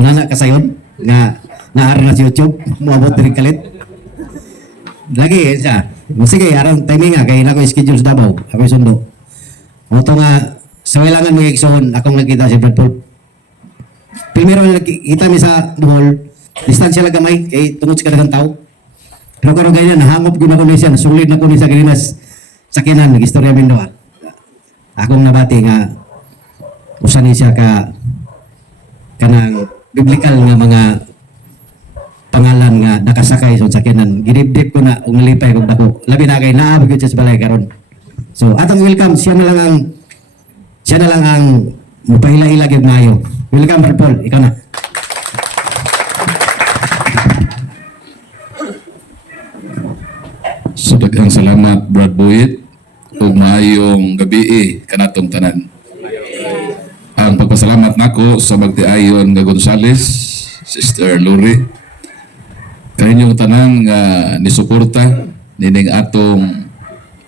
Una na kasayon nga naara na sa YouTube, moabot diri kalit. Lagi siya. Sige, arang timing nga kay nako schedule sa Davao. Ako sundo. Moto nga sa wilangan mo igsoon akong nakita si Brad Paul. Primero nakita mi sa Bohol, distansya lang gamay kay tungod sa kadagang tao. Pero karon ganyan nahangop gyud ako ni siya, sulit na ko ni sa Galinas sakinan nagistorya min daw. Akong nabati nga usa ni siya ka kanang biblikal nga mga pangalan nga nakasakay sa sakinan. Gidibdib ko na ug nalipay kog dako. Labi na kay naa gyud siya sa balay karon. So atong welcome siya na lang ang mupahila-hila gyud maayo. Welcome Brad Paul, ikaw na. So daghang salamat Brad Boyd ug maayong gabi kanatong tanan. Ang pagpasalamat nako sa magtiayon nga Gonzales, Sister Lori, kaninyong tanan nga nisuporta nining atong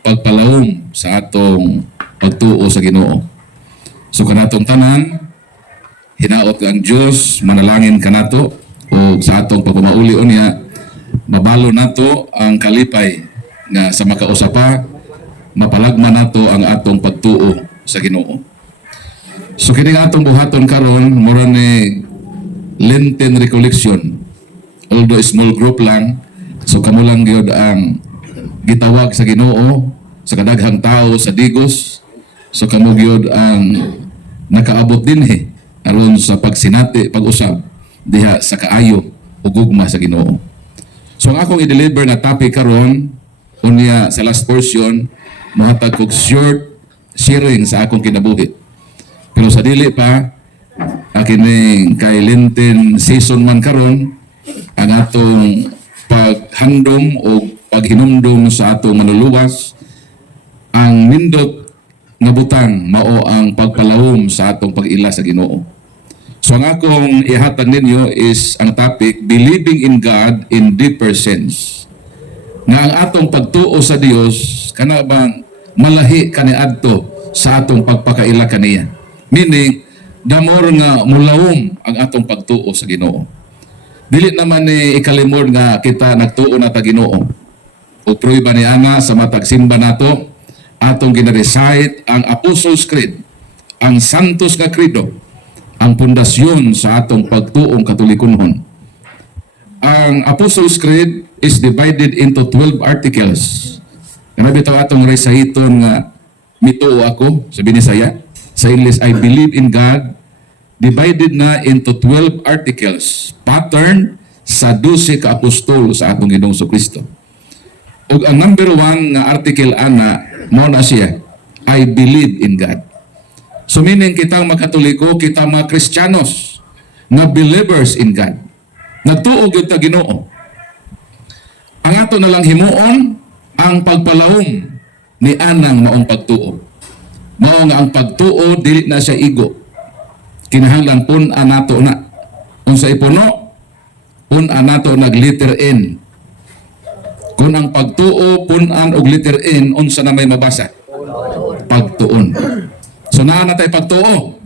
pagpalawom sa atong pagtuo sa Ginoo. So kanatong tanan, hinaot ang Dios manalangin kanato o sa atong pagpamauli unya mabalo nato ang kalipay nga sa makausapa mapalagman nato ang atong pagtuo sa Ginoo. So kini nga atong buhaton karon mura ni Lenten recollection. Although small group lang, so kamo lang gyud ang gitawag sa Ginoo sa kadaghang tao sa Digos. So kamo gyud ang nakaabot dinhi aron sa pagsinati, pag-usab diha sa kaayo ug gugma sa Ginoo. So ang akong i-deliver na topic karon unya sa last portion mohatag kog short sharing sa akong kinabuhi. Pero sa dili pa kining kay Lenten season man karon ang atong paghandom o paghinumdom sa atong manluluwas ang nindot nga butang mao ang pagpalawom sa atong pag-ila sa Ginoo. So ang akong ihatag ninyo is ang topic believing in God in deeper sense. Nga ang atong pagtuo sa Dios kana bang malahi kaniadto sa atong pagpakaila kaniya. Meaning the more nga mulawom ang atong pagtuo sa Ginoo. Dili naman ni ikalimod nga kita nagtuo na ta Ginoo. O pruiba ni ana sa matag simba nato atong gina-recite ang Apostles' Creed, ang Santos nga Credo, ang pundasyon sa atong pagtuong Katolikonhon. Ang Apostles' Creed is divided into 12 articles. Kanabi ito atong reciton nga mituo ako sa Binisaya. Sa English, I believe in God, divided na into 12 articles, pattern sa 12 ka apostol sa atong Ginoong Kristo. Ug ang number 1 nga article ana mo na siya, I believe in God. So meaning kitang mga Katoliko, kita mga Kristiyanos na believers in God. Nagtuo gyud ta Ginoo. Ang ato na lang himuon ang pagpalawom ni anang maong pagtuo. Mao nga ang pagtuo dili na siya igo. Kinahanglan pun anato na. Unsa ipuno? Pun anato nag letter N. Kung ang pagtuo pun-an og letter N unsa na may mabasa? Pagtuon. So naa na tay pagtuo.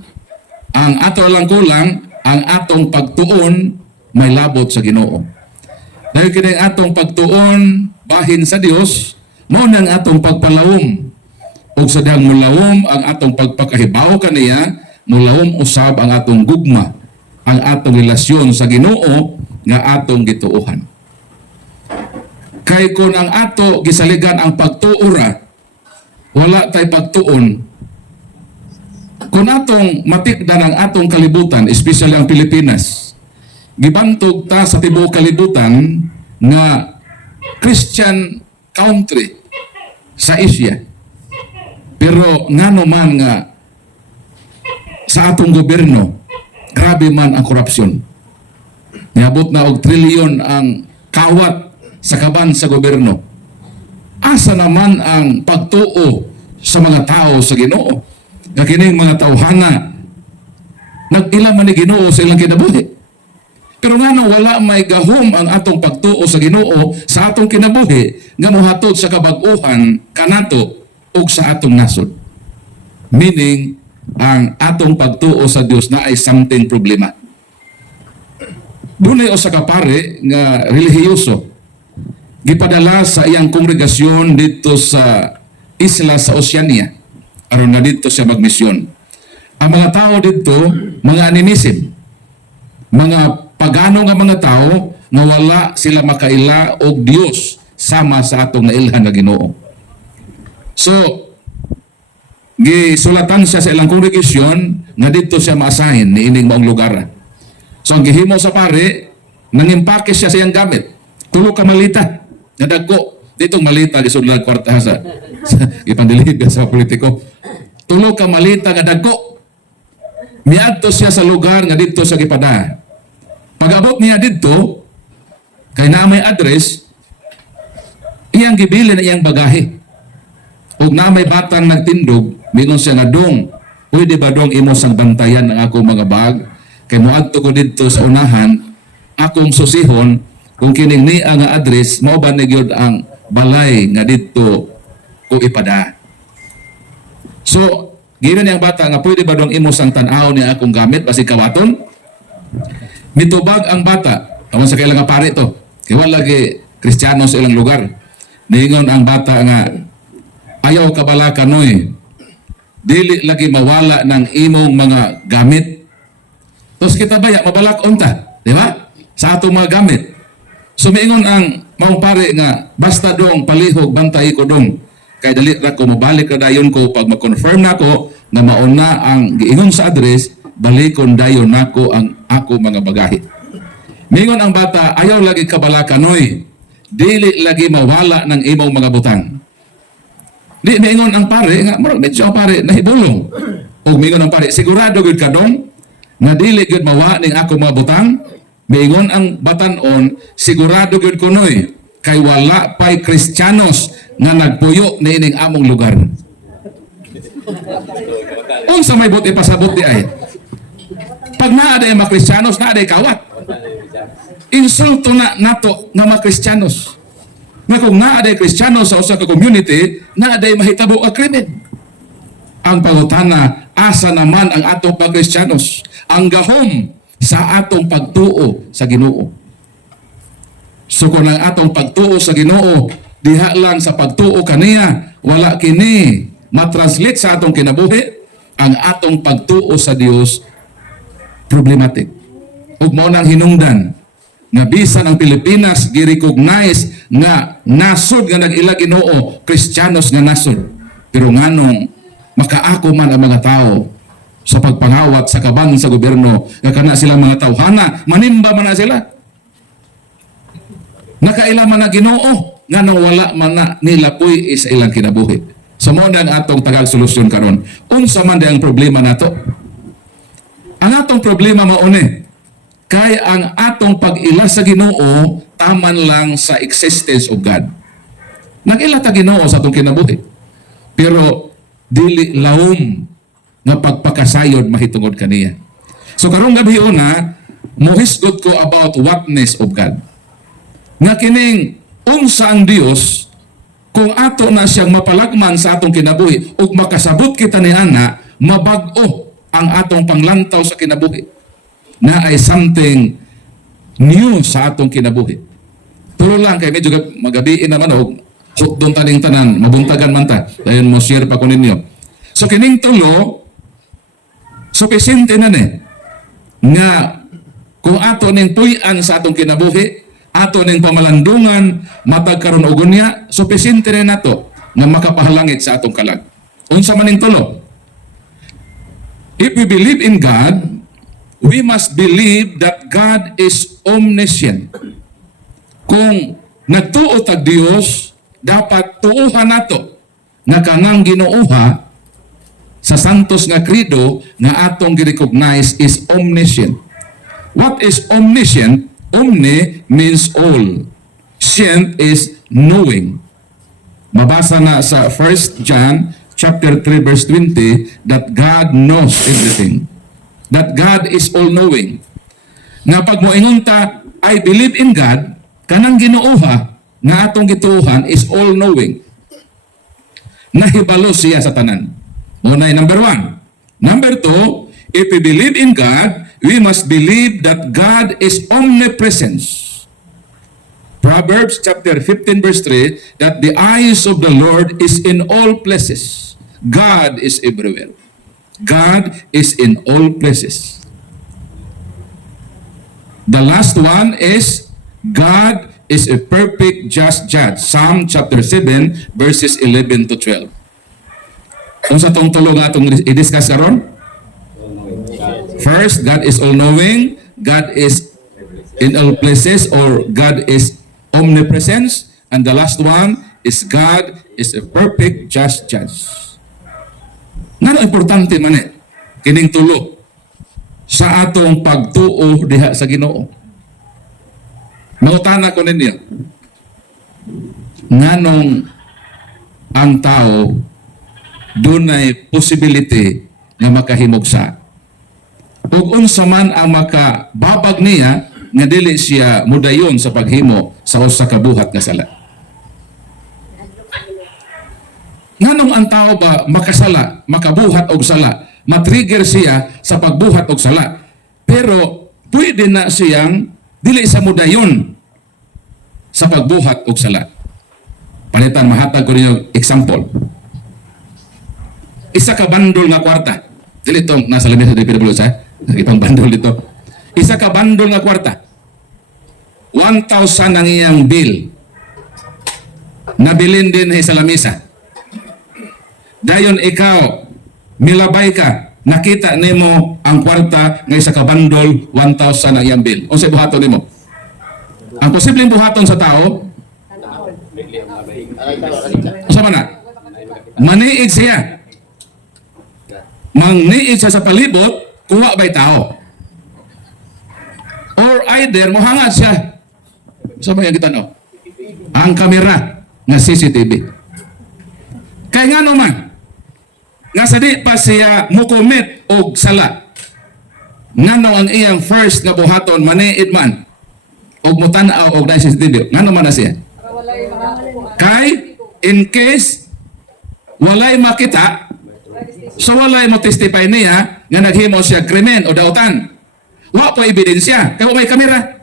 Ang ato lang kulang ang atong pagtuon may labot sa Ginoo. Dahil kini atong pagtuon bahin sa Dios mao nang atong pagpalawom. Ug sa dihang mulawom ang atong pagpakahibaw kaniya, mulawom usab ang atong gugma, ang atong relasyon sa Ginoo nga atong gituohan. Kay kung ang ato gisaligan ang pagtuora, wala tay pagtuon. Kung atong matikdan ang atong kalibutan, especially ang Pilipinas, gibantog ta sa tibuok kalibutan nga Christian country sa Asia. Pero ngano man nga sa atong gobyerno, grabe man ang korupsyon. Niabot na og trilyon ang kawat sa kaban sa gobyerno. Asa naman ang pagtuo sa mga tao sa Ginoo? Nga kining mga tawhana nag-ila man ni Ginoo sa ilang kinabuhi. Pero ngano wala may gahom ang atong pagtuo sa Ginoo sa atong kinabuhi nga mohatod sa kabag-uhan kanato ug sa atong nasod. Meaning ang atong pagtuo sa Dios na ay something problema. dunay usa ka pare nga relihiyoso gipadala sa iyang kongregasyon dito sa isla sa Oceania aron na dito siya magmisyon. Ang mga tao dito mga animism, mga pagano nga mga tao nga wala sila makaila og Dios sama sa atong nailhan nga Ginoo. So gisulatan siya sa ilang kongregasyon nga dito siya ma-assign ni ining maong lugar. So ang gihimo sa pare, nangimpake siya sa iyang gamit. Tulo ka malita nga dagko. Ditong malita gisudlan kwarta sa ipandilibya sa politiko. Tulo ka malita nga dagko. Miadto siya sa lugar nga dito sa gipada. Pag-abot niya dito, kay na may address, iyang gibilin na iyang bagahe. Ug na may batang nagtindog, mingon siya nga dong, pwede ba dong imo sang bantayan ang ako mga bag? Kay moadto ko dito sa unahan, akong susihon kung kining niya nga address, mao ba na gyud ang balay nga dito ko ipada. So, given niyang bata nga pwede ba dong imo sang tan-aw ni akong gamit basi kawaton? Mitubag ang bata. Awan sa kailang nga pare to. Kaya wala lagi Kristiyano sa ilang lugar. Ningon ang bata nga ayaw kabala kanoy. Dili lagi mawala ng imong mga gamit. Tapos kita baya mabalak unta, di ba? Sa atong mga gamit. So miingon ang maong pare nga basta dong palihog bantay ko dong. Kay dali ra ko mabalik ra dayon ko pag ma-confirm nako na mauna ang giingon sa address, balikon dayon nako ang ako mga bagahe. Miingon ang bata, ayaw lagi kabalakanoy. Dili lagi mawala ng imong mga butang. Di miingon ang pare nga medyo ang pare nahibulong. Og miingon ang pare, sigurado gud ka dong nga dili gud mawa ning ako mga butang. Miingon ang batan-on, sigurado gud kunoy kay wala pay Kristiyanos nga nagpuyo na ining among lugar. Unsa may buti pasabot di ay? Pag naa day mga Kristiyanos, naa day kawat. Insulto na nato nga mga Kristiyanos. Nga kung naa day Kristiyanos sa usa ka community, naa day mahitabo nga krimen. Ang pangutana, asa naman ang atong pag-Kristiyanos? Ang gahom sa atong pagtuo sa Ginoo. So kung ang atong pagtuo sa Ginoo diha lang sa pagtuo kaniya, wala kini matranslate sa atong kinabuhi, ang atong pagtuo sa Dios problematic. Ug mao nang hinungdan nga bisan ang Pilipinas gi-recognize nga nasod nga nag-ila Ginoo, Kristiyanos nga nasod. Pero nganong makaako man ang mga tao sa pagpangawat sa kaban sa gobyerno nga kana sila mga tawhana, manimba man na sila. Nakaila man na Ginoo nga nang wala man na nilapoy sa ilang kinabuhi. So mo na ang atong tagag solusyon karon. Unsa man ang problema nato? Ang atong problema mauni kay ang atong pag-ila sa Ginoo taman lang sa existence of God. Nag-ila ta Ginoo sa atong kinabuhi. Pero dili laom nga pagpakasayod mahitungod kaniya. So karong gabi una, mohisgot ko about whatness of God. Nga kining unsa ang Dios kung ato na siyang mapalagman sa atong kinabuhi ug makasabot kita ni ana, mabag-o ang atong panglantaw sa kinabuhi. Na ay something new sa atong kinabuhi. Pero lang kay medyo magabiin naman og hotdon taning tanan, mabuntagan man ta. Dayon mo share pa ko ninyo. So kining tulo supisente na ni nga kung ato ning puy-an sa atong kinabuhi, ato ning pamalandungan matag karon og unya, supisente na nato nga makapahalangit sa atong kalag. Unsa man ning tulo? If we believe in God, we must believe that God is omniscient. Kung nagtuo tag Dios, dapat tuuhan nato nga kanang Ginooha sa santos nga credo nga atong gi-recognize is omniscient. What is omniscient? Omni means all. Scient is knowing. Mabasa na sa 1 John chapter 3 verse 20 that God knows everything. That God is all-knowing. Nga pag moingon ta, I believe in God, kanang Ginooha nga atong gituuhan is all-knowing. Nahibalo siya sa tanan. Unay, number 1. Number 2, if we believe in God, we must believe that God is omnipresent. Proverbs chapter 15 verse 3, that the eyes of the Lord is in all places. God is everywhere. God is in all places. The last one is God is a perfect just judge. Psalm chapter 7 verses 11 to 12. Kung sa tong tulo nga itong i-discuss karon, first, God is all-knowing, God is in all places, or God is omnipresence, and the last one is God is a perfect just judge. Nga importante man kining tulo sa atong pagtuo diha sa Ginoo. Mautana ko ninyo, nganong ang tao dunay possibility nga makahimog sa. Ug unsa man ang makababag niya nga dili siya mudayon sa paghimo sa usa ka buhat nga sala. Nganong ang tao ba makasala, makabuhat og sala, matrigger siya sa pagbuhat og sala. Pero pwede na siyang dili sa mudayon sa pagbuhat og sala. Palitan mahatag ko ninyo example. Isa ka bandol nga kwarta. Dili itong nasa lamesa sa DPWH, itong bandol dito. Isa ka bandol nga kwarta. 1,000 ang iyang bill. Nabilin din sa lamesa. Dayon ikaw, milabay ka, nakita nimo ang kwarta nga isa ka bandol, 1,000 ang iyang bill. O sa buhaton nimo? Ang posibleng buhaton sa tao, sa mana? Maniid siya. Mangniid siya sa palibot, kuha ba'y tao? Or either, mohangad siya. Sa mga kita no? Ang kamera nga CCTV. Kaya nga naman, nga sa di pa siya mukomit og sala. Nga no ang iyang first nga buhaton, maniid man, og mutanaw og dahil CCTV. Nga naman na siya. Kay, in case, walay makita, so walay mo testify niya nga naghimo siya krimen o dautan. Wa po ebidensya, kaya may kamera.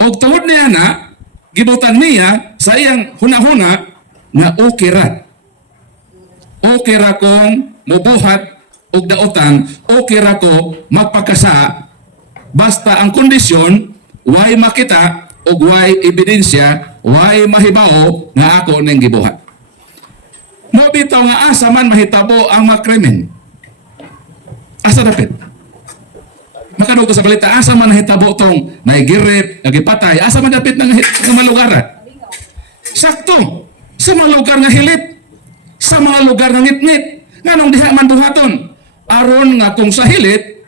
Og tungod niya na, gibutan niya sa iyang hunahuna nga okay ra. Okay ra kong mubuhat og dautan, okay ra ko magpakasa, basta ang kondisyon, way makita og way ebidensya, way mahibaw nga ako ning gibuhat. Mo bitaw nga asa man mahitabo ang makrimen. Asa dapat? Makadto sa balita, asa man mahitabo tong naigirip, nagipatay, asa man dapat ng mga lugar? Sakto, sa mga lugar nga hilit, sa mga lugar nga ngit-ngit, nganong diha man buhaton. Aron nga kung sa hilit,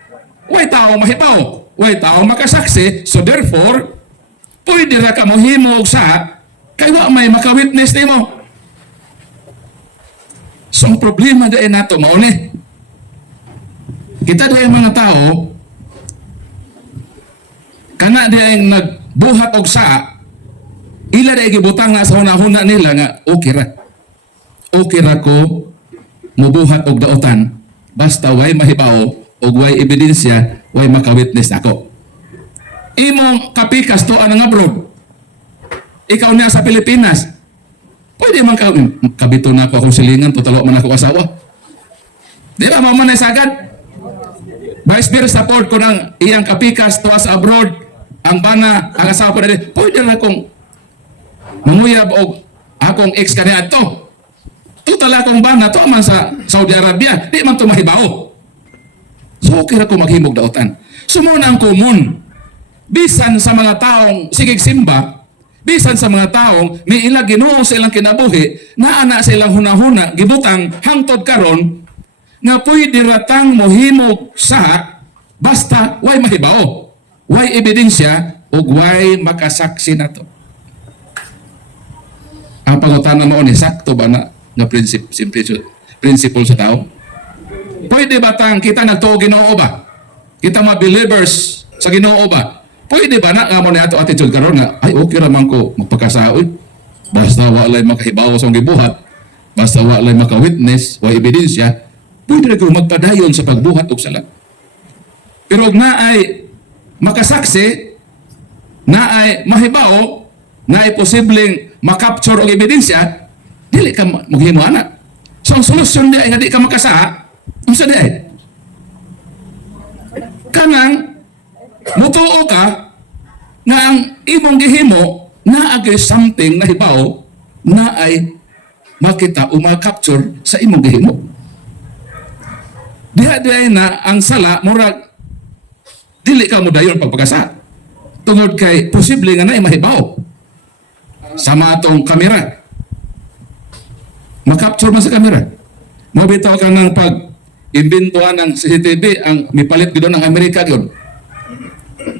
way tao mahibaw, way tao makasaksi, so therefore, pwede ra ka mohimo og sa kay wa may makawitness nimo. So ang problema dahil nato mauni. Kita dahil mga tao, kana dahil nagbuhat og sa, ila dahil gibutang nga sa hunahuna nila nga okay ra. Okay ra ko mubuhat og dautan, basta way mahibaw og way ebidensya, way makawitness ako. Imong kapikas to ang abroad. Ikaw niya sa Pilipinas. Pwede man kabito na ako akong silingan, tutalo man ako asawa. Di ba, mamanay sagad? Vice versa, support ko ng iyang kapikas to sa abroad, ang bana, ang asawa ko na rin, pwede na akong manguyab o akong ex kaniya to. Tutala akong bana, to man sa Saudi Arabia, di man to mahibaw. So, okay na ko maghimog dautan. Sumuna ang common. Bisan sa mga taong sigig simba, bisan sa mga taong may ilang Ginoo sa ilang kinabuhi, naana sa ilang hunahuna, gibutang hangtod karon nga pwede ratang mohimog sa basta way mahibaw, way ebidensya, ug way makasaksi nato. Ang pangutana mo ni sakto ba na nga principle sa tao? Pwede ba tang kita nagtuo Ginoo ba? Kita mga believers sa Ginoo ba? Pwede ba na nga mo na ato attitude karon nga ay okay ra man ko magpakasaoy basta walay makahibaw sa gibuhat, basta walay makawitness, way ebidensya, pwede ra ko magpadayon sa pagbuhat og sala. Pero ug naay makasaksi, naay mahibaw, naay posibleng makapture og ebidensya, dili ka maghimo ana. So ang solusyon di ay nga di ka makasa, unsa di ay? Kanang mutuo ka nga ang imong gihimo na agi something na hibaw na ay makita o makapture sa imong gihimo. Diha na ang sala murag dili ka mo dayon pagpagasa. Tungod kay posible nga na mahibaw. Sama atong kamera. Makapture man sa kamera. Mabitaw ka ng pag-imbintuan ng CCTV ang mipalit gito ng Amerika yun.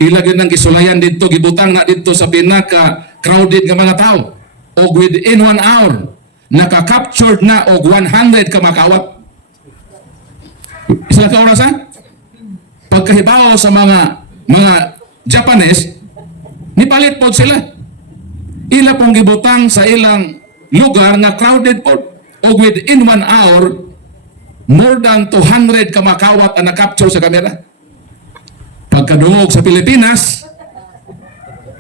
Ilagay ng gisulayan dito, gibutang na dito sa pinaka-crowded nga mga tao. O within 1 hour, naka-captured na og 100 ka makawat. Isa ka oras ha? Pagkahibaw sa mga Japanese, nipalit po sila. Ila pong gibutang sa ilang lugar na crowded po. O within 1 hour, more than 200 ka makawat ang na-capture sa kamera. Pagkadungog sa Pilipinas,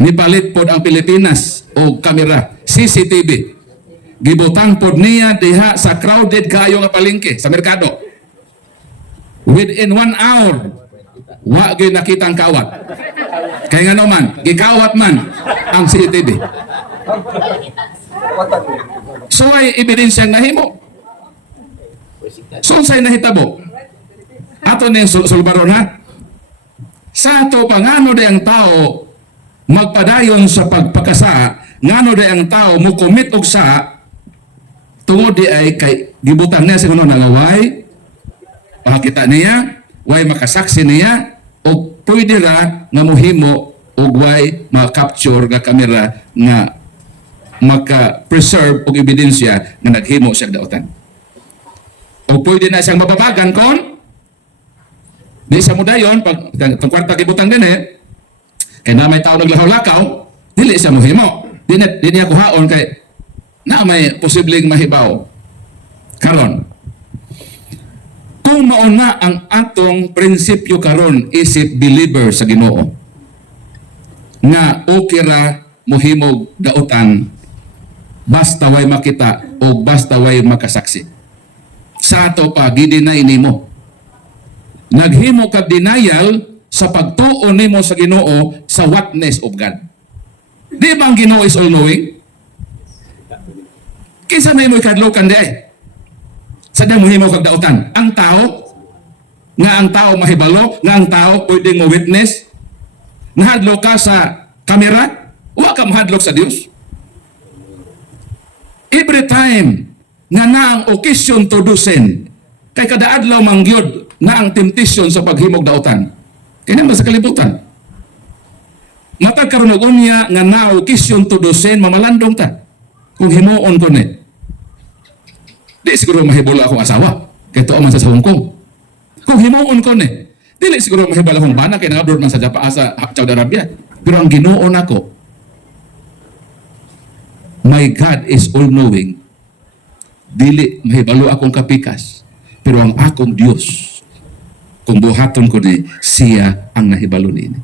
nipalit po ang Pilipinas o kamera, CCTV. Gibutang po niya diha sa crowded kayo nga palengke sa merkado. Within 1 hour, wa gyud nakita ang kawat. Kaya nga naman, gikawat man ang CCTV. So ay ebidensya nga himo. So unsay nahitabo? Ato ning sulbaron ha. Sa ato pangano di ang tao magpadayon sa pagpakasa, ngano di ang tao mo commit og sa tungod di ay kay gibutan niya sa kuno nangaway, pakita niya, way makasaksi niya, o pwede ra nga mohimo og way ma-capture nga kamera nga maka-preserve og ebidensya nga naghimo siya daotan. O pwede na siyang mababagan kon di sa mudayon pag kwarta gibutang gani kay na may tao naglakaw-lakaw, dili siya mohimo. Di niya kuhaon kay na may posibleng mahibaw. Karon, kung mauna ang atong prinsipyo karon isip believer sa Ginoo nga okay ra mohimog daotan basta way makita o basta way makasaksi. Sa ato pa gidinay nimo. Naghimo kag denial sa pagtuo nimo sa Ginoo sa whatness of God. Di ba ang Ginoo is all-knowing? Kinsa may mo ikadlokan di ay? Sa mo himo kag daotan. Ang tao mahibalo, nga ang tao pwedeng mo witness. Nahadlok ka sa kamera, wa ka mahadlok sa Dios. Every time nga na ang occasion to do sin, kay kada adlaw mangyod na ang temptation sa paghimog daotan. Kaya ba sa kalibutan? Matag karon og unya nga na occasion to do sin, mamalandong ta. Kung himuon ko ni. Di siguro mahibula akong asawa. Kaya to man sa Hong Kong. Kung himuon ko ni, dili siguro mahibala akong bana kay nag-abroad man sa Japan, sa Saudi Arabia. Pero ang Ginoo nako, my God is all-knowing. Dili mahibalo akong kapikas. Pero ang akong Dios, kung buhaton ko ni, siya ang nahibalo nini.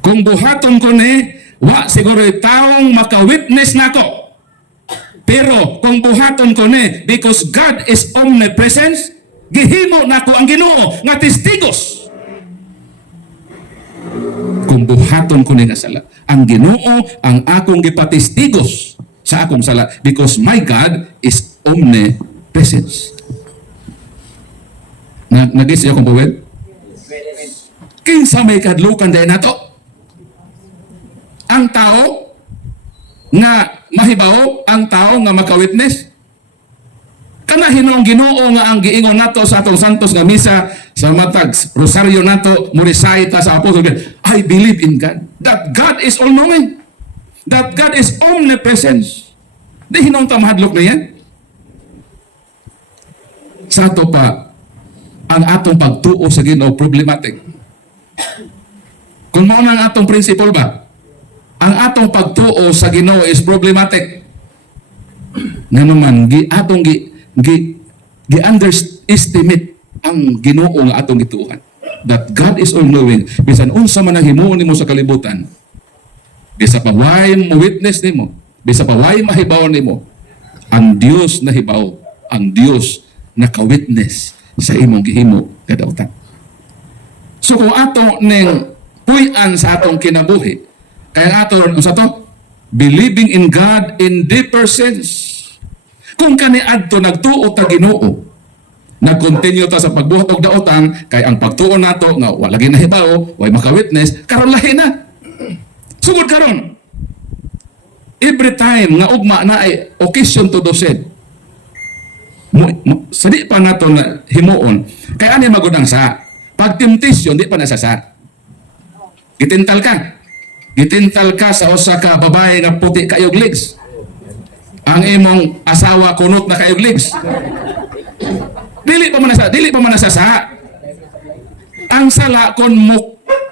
Kung buhaton ko ni, wa siguro taong maka-witness nako. Pero kung buhaton ko ni, because God is omnipresent, gihimo nako ang Ginoo nga testigos. Kung buhaton ko ni nga sala, ang Ginoo ang akong gipatestigos sa akong sala, because my God is omnipresent. Nagis siya kung buwet? Kinsa may kadlukan dahil nato? Ang tao nga mahibaw, ang tao nga maka-witness. Kanahin ang Ginoo nga ang giingon nato sa atong santos nga misa sa matag rosaryo nato murisay ta sa apostol. I believe in God. That God is all-knowing. That God is omnipresent. Di hinong ta mahadlok na yan. Sa ato pa, ang atong pagtuo sa Ginoo problematic. Kung mao ang atong principle ba, ang atong pagtuo sa Ginoo is problematic. Nga naman, gi underestimate ang Ginoo nga atong gituuhan. that God is all-knowing. Bisan unsa man ang himuon nimo sa kalibutan, bisa pa way mo witness nimo, bisa pa way mahibaw nimo, ang Dios na hibaw, ang Dios na ka-witness sa imong gihimo kadautan. So kung ato ning puy-an sa atong kinabuhi, kaya ato sa to, believing in God in deeper sense. Kung kaniadto nagtuo ta Ginoo, nag-continue ta sa pagbuhat og daotan, kay ang pagtuo nato nga wala gyud nahibaw, way maka-witness, karon lahi na. Sugod karon. Every time nga ugma na ay occasion to do said. Sadi pa nato na himuon, kay ani magud ang sa. Pag temptation di pa nasasa. Gitintal ka. Gitintal ka sa usa ka babae nga puti kayog legs. Ang imong asawa kunot na kayog legs. Dili pa man nasasa. Ang sala kon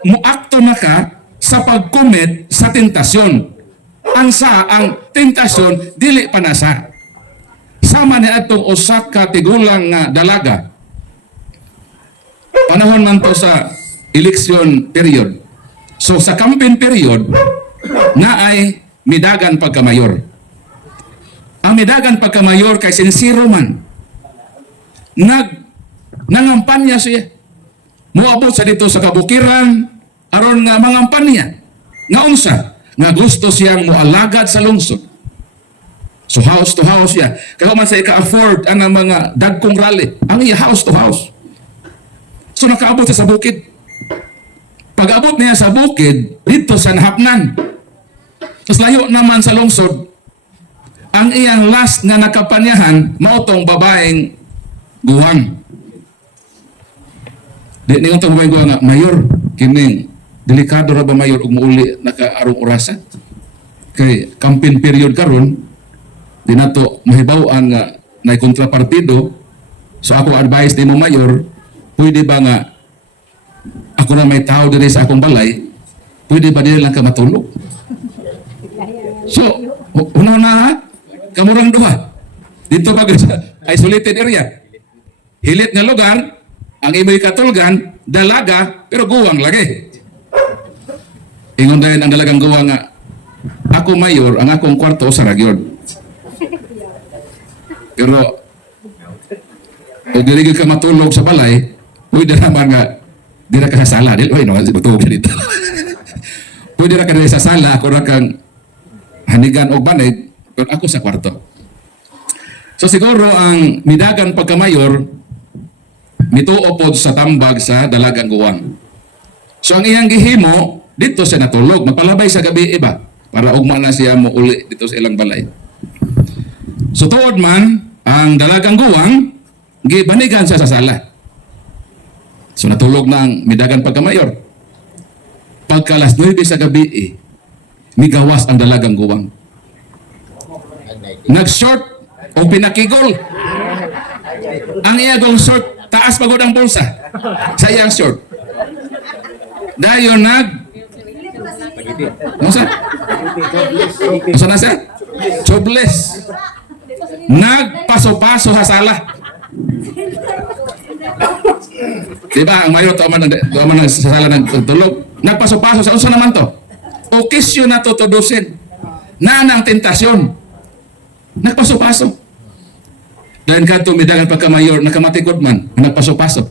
muakto na ka sa pag-commit sa tentasyon. Ang tentasyon dili pa nasa. Sama ni atong usa ka tigulang nga dalaga. Panahon man to sa election period. So sa campaign period na ay midagan pagkamayor. Ang midagan pagkamayor kay sincero man. Nangampanya siya. Muabot sa dito sa kabukiran aron nga mangampanya. Nga unsa? Nga gusto siyang mualagad sa lungsod. So house to house siya. Kaya man sa ika-afford ang mga dagkong rally. Ang iya house to house. So nakaabot siya sa bukid. Pag-abot niya sa bukid, dito sa nahapnan. Tapos layo naman sa lungsod, ang iyang last na nakapanyahan, mautong babaeng guwang. Di ningon itong babaeng guwang nga, Mayor, kining, delikado ra ba Mayor, ug muuli nakaarong orasan? Kay campaign period karon, di na to mahibaw-an nga na kontrapartido, so ako advice ni mo Mayor, pwede ba nga ako na may tao diri sa akong balay, pwede ba dili lang ka matulog? So, una ha, kamurang duha. Dito ba sa isolated area? Hilit nga lugar, ang imoy katulgan, dalaga, pero guwang lagi. Ingon dahil ang dalagang guwang nga, ako Mayor, ang akong kwarto sa ragyod. Pero, kung dirigil ka matulog sa balay, pwede naman nga, di na ka sa sala. Ay, no, matulog ka dito. Pwede na ka sa sala, ako na kang hanigan o banig, pero ako sa kwarto. So siguro ang midagan pagkamayor, mituopod sa tambag sa dalagang guwang. So ang iyang gihimo, dito siya natulog. Magpalabay sa gabi iba, para ugma na siya mo uli dito sa ilang balay. So tuod man, ang dalagang guwang, gibanigan siya sa sala. So natulog na ang midagan pagkamayor. Pagka alas 9 sa gabi, migawas ang dalagang guwang. Nag-short o pinakigol. Ang iyagong short, taas pagod ang bulsa. Sa iyang short. Dayon Masa? Masa na siya? Jobless. Nagpaso-paso sa sala. Diba? Ang mayor to man sa sala nagtulog. Nagpaso-paso sa unsa naman to? Okisyon na to tudusin. Na ang tentasyon. Nagpaso-paso. Dahil ka tumidagan pagka-mayor, nakamatikod man, nagpaso-paso.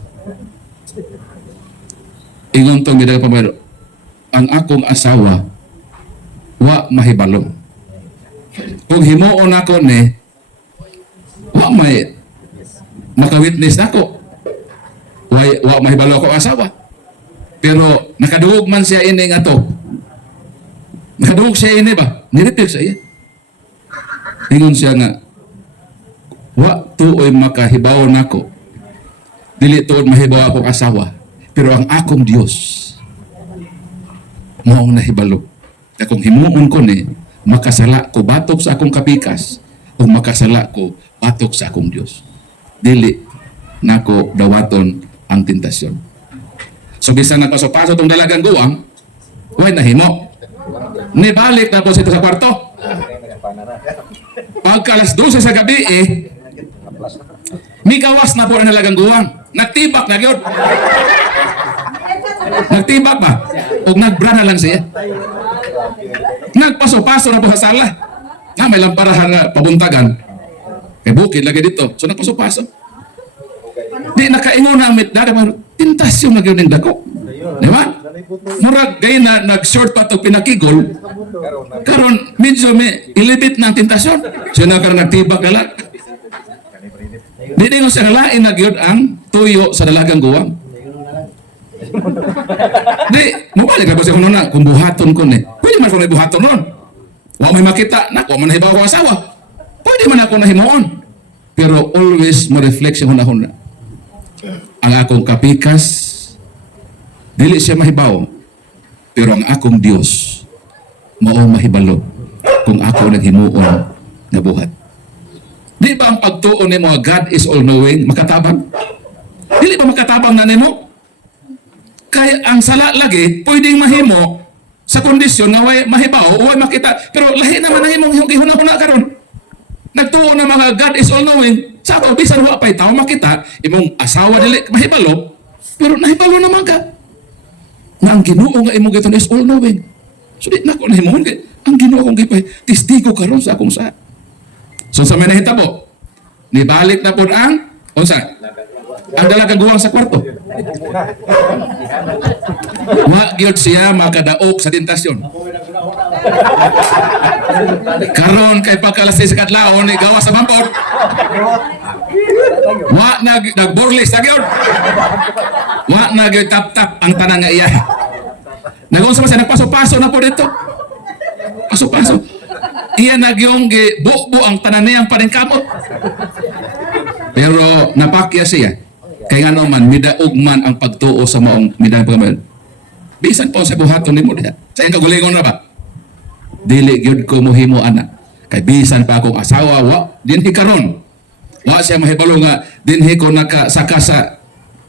Ingon to midagan pa-mayor, ang akong asawa, wa mahibalo. Kung himuon ako ni, wa may maka-witness ako. Wa mahibalo ako asawa. Pero nakaduog man siya ini nga to. Nakaduog siya ini ba? Nirepil siya iya. Ingon siya nga, wa tuoy makahibaw nako. Dili tuod mahibaw akong asawa. Pero ang akong Dios maong nahibalo. Kaya kung himuon ko ni, makasala ko batok sa akong kapikas o makasala ko batok sa akong Dios. Dili nako dawaton ang tentasyon. So bisan nagpaso-paso tong dalagang guwang, way nahimo. Nibalik na po sa kwarto. Pagka alas 12 sa gabi migawas na po ang dalagang guwang. Nagtibak na yun. Nagtibak ba? O nagbra na lang siya. Nagpaso-paso na po sa sala. Nga may lamparahan na pabuntagan. Kay bukid lagi dito. So nagpaso-paso. Di nakaingon na amit dada man tintasyon na gyud ning dako. Di ba? Murag gay na nag-short pa to pinakigol. Karon medyo may ilibit ng tentasyon. Siya na karon nagtibak na lang. Di mo siya lain na gyud ang tuyo sa dalagang guwang. Di, mabalik na ba siya na kung buhaton ko ni. Pwede man ko na buhaton ron. Wa may makita na, wa man nahibaw ko asawa. Pwede man ako nahimuon. Pero always ma-reflect siya hunahuna. Ang akong kapikas, dili siya mahibaw. Pero ang akong Dios, mao mahibalo kung ako naghimuon na buhat. Di ba ang pagtuon ni mo, God is all-knowing, makatabang? Dili ba makatabang na nimo? Kaya ang sala lagi, pwedeng mahimo sa kondisyon nga way mahibaw o way makita. Pero lahi naman ang imong gihuna-huna karon. Nagtuon na mga God is all-knowing. Sa ato, bisan wa pa'y tao makita, imong asawa dili mahibalo, pero nahibalo naman ka. Na ang Ginoo nga imong giton is all-knowing. So di na ko nahimon kay ang Ginoo kong gipay testigo karon sa akong sa. So sa may nahitabo, nibalik na pud ang unsa? Ang dalagang guwang sa kwarto. Wa gyud siya makadaog sa tentasyon. Karon kay pagkalas sa kadlawon ni gawa sa bampot. Wa nagborlis na gyud. Wa tap-tap ang tanang nga iya. Nagunsa man siya nagpaso-paso na po dito. Paso-paso. Iya nagyong bubo ang tanan niyang paningkamot. Pero napakya siya. Kaya nga naman, midaog man ang pagtuo sa maong midang pagkamal. Bisan po sa buhaton ni mo diha. Sa iyang kagulingon na ba? Dili gyud ko mohimo ana. Kay bisan pa akong asawa, wa dinhi karon. Wa siya mahibalo nga dinhi ko nakasaka sa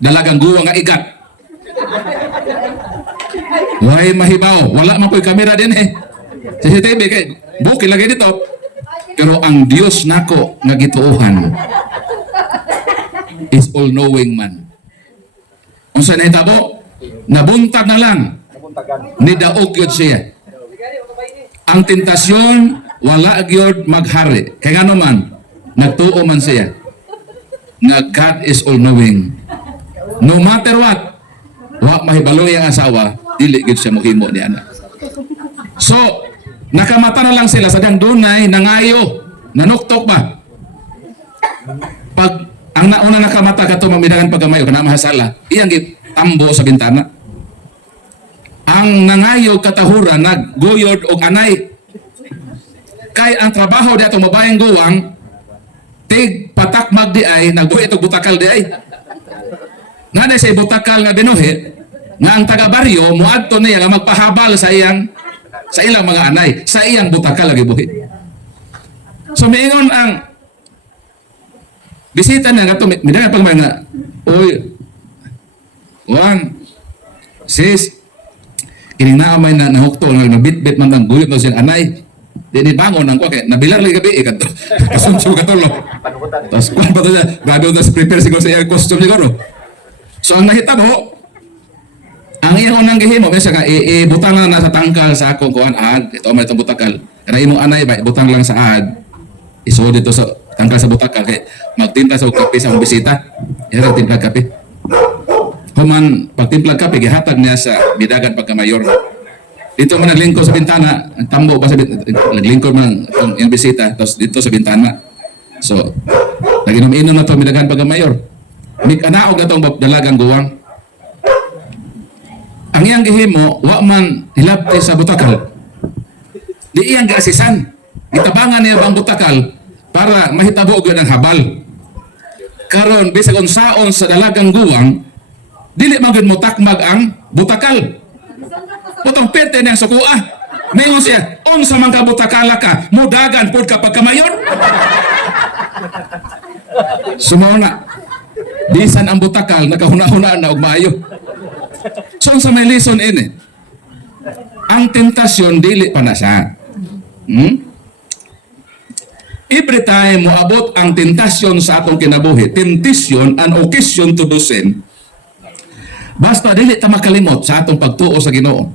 dalagang guwa nga ikat. Way mahibaw, wala man ko'y kamera dinhi. CCTV kay bukid lagi dito. Pero ang Dios nako nga gituohan is all-knowing man. Unsa na hitabo? Nabuntag na lang. Ni daog yun siya. Ang tentasyon, wala gyud maghari. Kaya nga naman, nagtuo man siya. Nga God is all-knowing. No matter what, wa mahibaloy ang asawa, dili gyud siya mohimo ni ana. So, nakamata na lang sila sa dunay nangayo, nanuktok ba? Pag ang nauna nakamata kato mamidangan pagamayo kana mahasala, iyang tambo sa bintana. Ang nangayo katahuran nagguyod og anay. Kay ang trabaho di atong mabayang guwang tig patakmag di ay nagbuhi og butakal di ay. Nada sa butakal nga binuhi nga ang taga baryo muadto niya nga magpahabal sa ilang mga anay, sa iyang butakal lagi buhi. So miingon ang bisita na gato midang pag mga oy Juan sis kining naamay na nahukto nga nabitbit man ang guyot na siya anay di ni bangon ang ko kay nabilar lagi gabi kadto kasunso katulog tas kuan pa to siya grabe na prepare siguro sa iyang costume siguro. So ang nahitabo ang iyang unang gihimo bisa ka ibutang lang na sa tangkal sa akong kuan ad ito may itong butakal kana imong anay ba ibutang lang sa ad isuod dito sa tangkal sa butakal kay magtinta sa kape sa akong bisita. Ira timplag kape. Human pagtimplag kape gihatag niya sa bidagan pagkamayor. Dito man naglingkod sa bintana, ang tambo ba sa naglingkod man ang iyang bisita tapos dito sa bintana. So naginom-inom na to bidagan pagkamayor. Mikanaog na tong dalagang guwang. Ang iyang gihimo wa man hilabti sa butakal. Di iyang gaasisan. Gitabangan niya bang butakal para mahitabo gyud ang habal. Karon bisag unsaon sa dalagang guwang, dili man gyud mo takmag ang butakal. Potong pete niyang sukua. Mingon siya, unsa man ka butakala ka, mudagan pud ka pagkamayon. Sumona. Bisan ang butakal nakahuna-hunaan na og maayo. So sa may lesson ini, ang tentasyon dili pa na siya. Every time moabot ang tentasyon sa akong kinabuhi, temptation an occasion to do sin. Basta dili ta makalimot sa atong pagtuo sa Ginoo.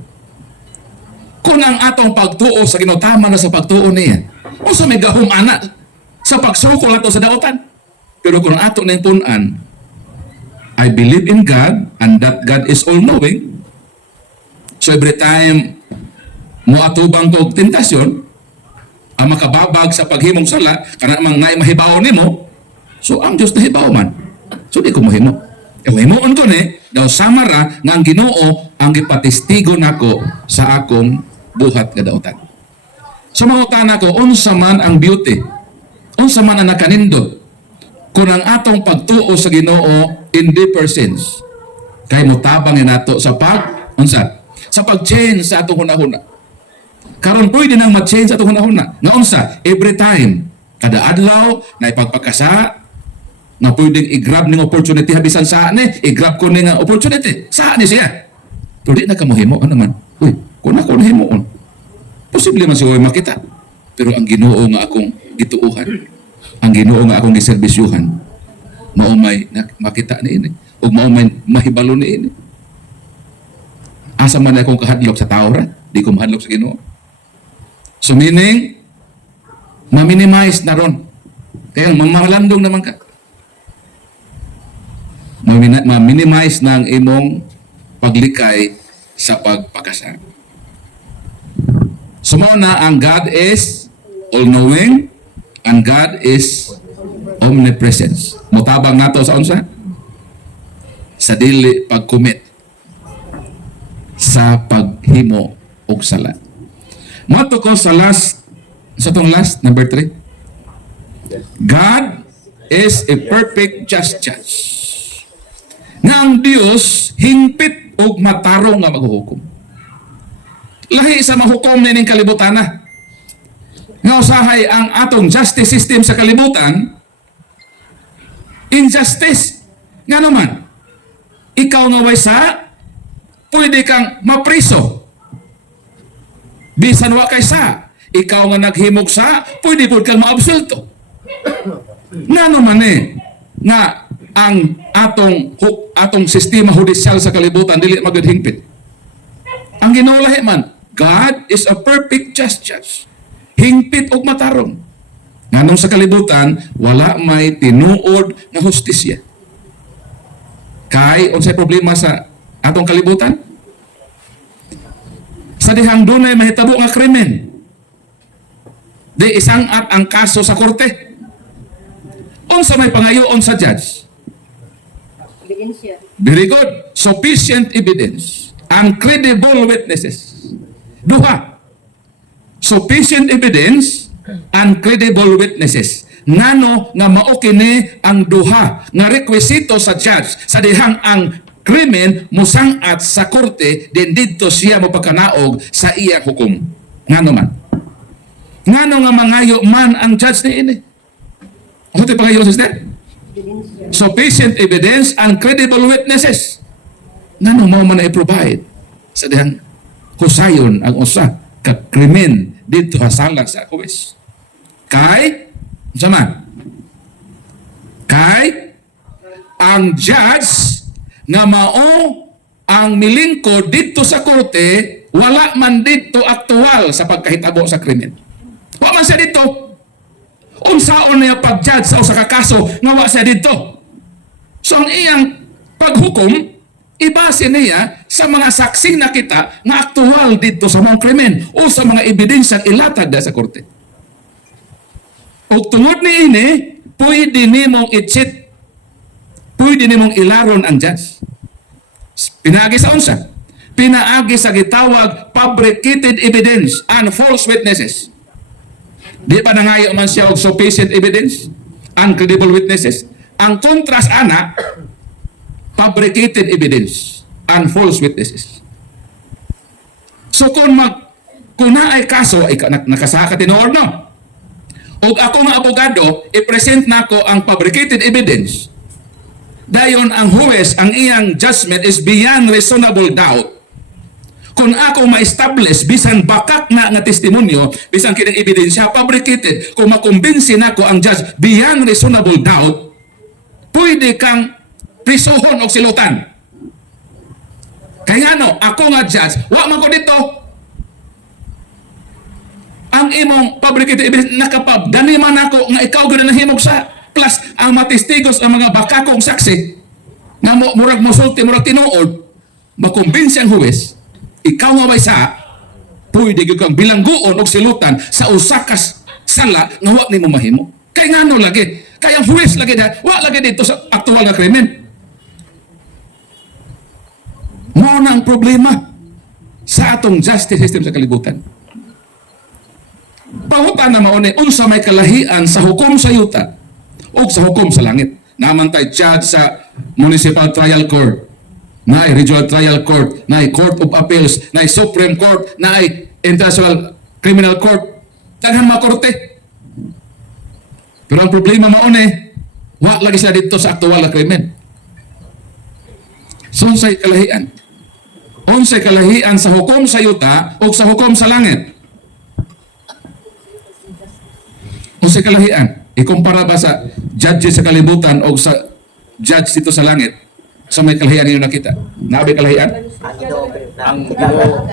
Kung ang atong pagtuo sa Ginoo tama na sa pagtuo niya, unsa may gahom ana sa pagsukol nato sa daotan. Pero kung ato ning punan, I believe in God and that God is all-knowing. So every time mo atubang kog tentasyon, ang makababag sa paghimong sala, kana mang naay mahibaw nimo, so ang Dios nahibaw man. So di ko mahimo. Himuon ko ni, daw samara nga ang Ginoo ang gipatistigo nako sa akong buhat nga daotan. So mangutan ako, unsa man ang beauty, unsa man ang nakanindot, kung ang atong pagtuo sa Ginoo in deeper sense, kay mutabang nato sa sa pag-change sa atong hunahuna. Karon pwede nang ma-change sa atong hunahuna. Nga unsa, every time, kada adlaw, na ipagpagkasa, na pwedeng i-grab ng opportunity habisan sa ni, i-grab ko ng opportunity. Saan ni siya? Pero di na ka mohimo, ano man? Uy, kung ako nahimuon, posible man siya makita. Pero ang Ginoo nga akong gituuhan, ang Ginoo nga akong giserbisyuhan, maumay makita ni ini, o maumay mahibalo ni ini. Asa man akong kahadlok sa tao ra, di ko mahadlok sa Ginoo. So meaning, ma-minimize na ron. Kaya mamalandong naman ka. Ma-minimize ng imong paglikay sa pagpakasa. Sumuna ang God is all-knowing and God is omnipresence. Mutabang nato sa unsa? Sa dili pag-commit sa paghimo og sala. Mato ko sa last, number 3. God is a perfect just judge. Nga ang Dios hingpit og matarong nga maghuhukom. Lahi sa mahukom ning kalibutan na. Nga usahay ang atong justice system sa kalibutan, injustice. Nga naman, ikaw nga way sa, pwede kang mapriso. Bisan wa kay sa, ikaw nga naghimog sa, pwede po kang maabsulto. Nga naman nga ang atong sistema hudisyal sa kalibutan dili magudhingpit. Ang Ginoo lahi man, God is a perfect just judge. Hingpit og matarong. Nganong sa kalibutan wala may tinuod nga hustisya. Kay unsay problema sa atong kalibutan? Sa dihang dunay mahitabo nga krimen, di isang at ang kaso sa korte. Unsa may pangayoon sa judge? Ebidensya. Very good. Sufficient evidence. Ang credible witnesses. Duha. Sufficient evidence and credible witnesses. Ngano nga mao kini ang duha nga rekwisito sa judge sa dihang ang krimen musangat sa korte din didto siya mapakanaog sa iyang hukom. Ngano man? Ngano nga mangayo man ang judge ni ini? Ano ito pangayo, sister? Ebidensya. Sufficient evidence and credible witnesses. Ngano mo man i-provide sa dihang kusayon ang usa ka krimen dito hasalang sa kuwes. Kay sama. Kay ang judge nga mao ang milingkod dito sa korte wala man dito aktual sa pagkahitabo sa krimen. Wa man siya dito. Unsaon niya pag-judge sa usa ka kaso nga wa siya dito. So ang iyang paghukom ibase niya sa mga saksing nakita nga aktual dito sa mga krimen o sa mga ebidensyang ilatag sa korte. O tungod ni ini, pwede nimong i-cheat, pwede nimong ilaron ang judge. Pinaagi sa unsa? Pinaagi sa gitawag fabricated evidence and false witnesses. Di pa nangayo man siya og sufficient evidence and credible witnesses. Ang kontras ana, fabricated evidence and false witnesses. So kung naay kaso, ay nakasaka tinuod no? O ako nga abogado, i-present na ko ang fabricated evidence. Dayon ang huwes, ang iyang judgment is beyond reasonable doubt. Kung ako ma-establish, bisan bakak na nga testimonyo, bisan kinang ebidensya, fabricated, kung makumbinsin ako ang judge beyond reasonable doubt, pwede kang prisuhon o silutan. Kaya nga no, ako nga judge, wa man ko dito. Ang imong fabricated evidence nakapab, man ako nga ikaw gano'n nahimog sa plus ang matistigos ang mga bakakong saksi nga murag musulti, murag tinuod, makumbinsi ang huwes, ikaw nga bay sa pwede gyud kang bilangguon og silutan sa usakas sala nga wa nimo mahimo. Kay ngano lagi? Kaya ang huwes lagi wa lagi dito sa aktual nga krimen. Mao na ang problema sa atong justice system sa kalibutan. Pangutan na mauni, unsa may kalahian sa hukom sa yuta o sa hukom sa langit. Naman tayo judge sa Municipal Trial Court, na Regional Trial Court, na Court of Appeals, na Supreme Court, na International Criminal Court. Daghan mga korte. Pero ang problema mauni, wa lagi sila dito sa aktual na krimen. So, unsay kalahian? Unsay kalahian sa hukom sa yuta o sa hukom sa langit? Unsay kalahian? Ikumpara ba sa judge sa kalibutan o sa judge dito sa langit? Sa may kalahian ninyo nakita? Naabi kalahian? Ang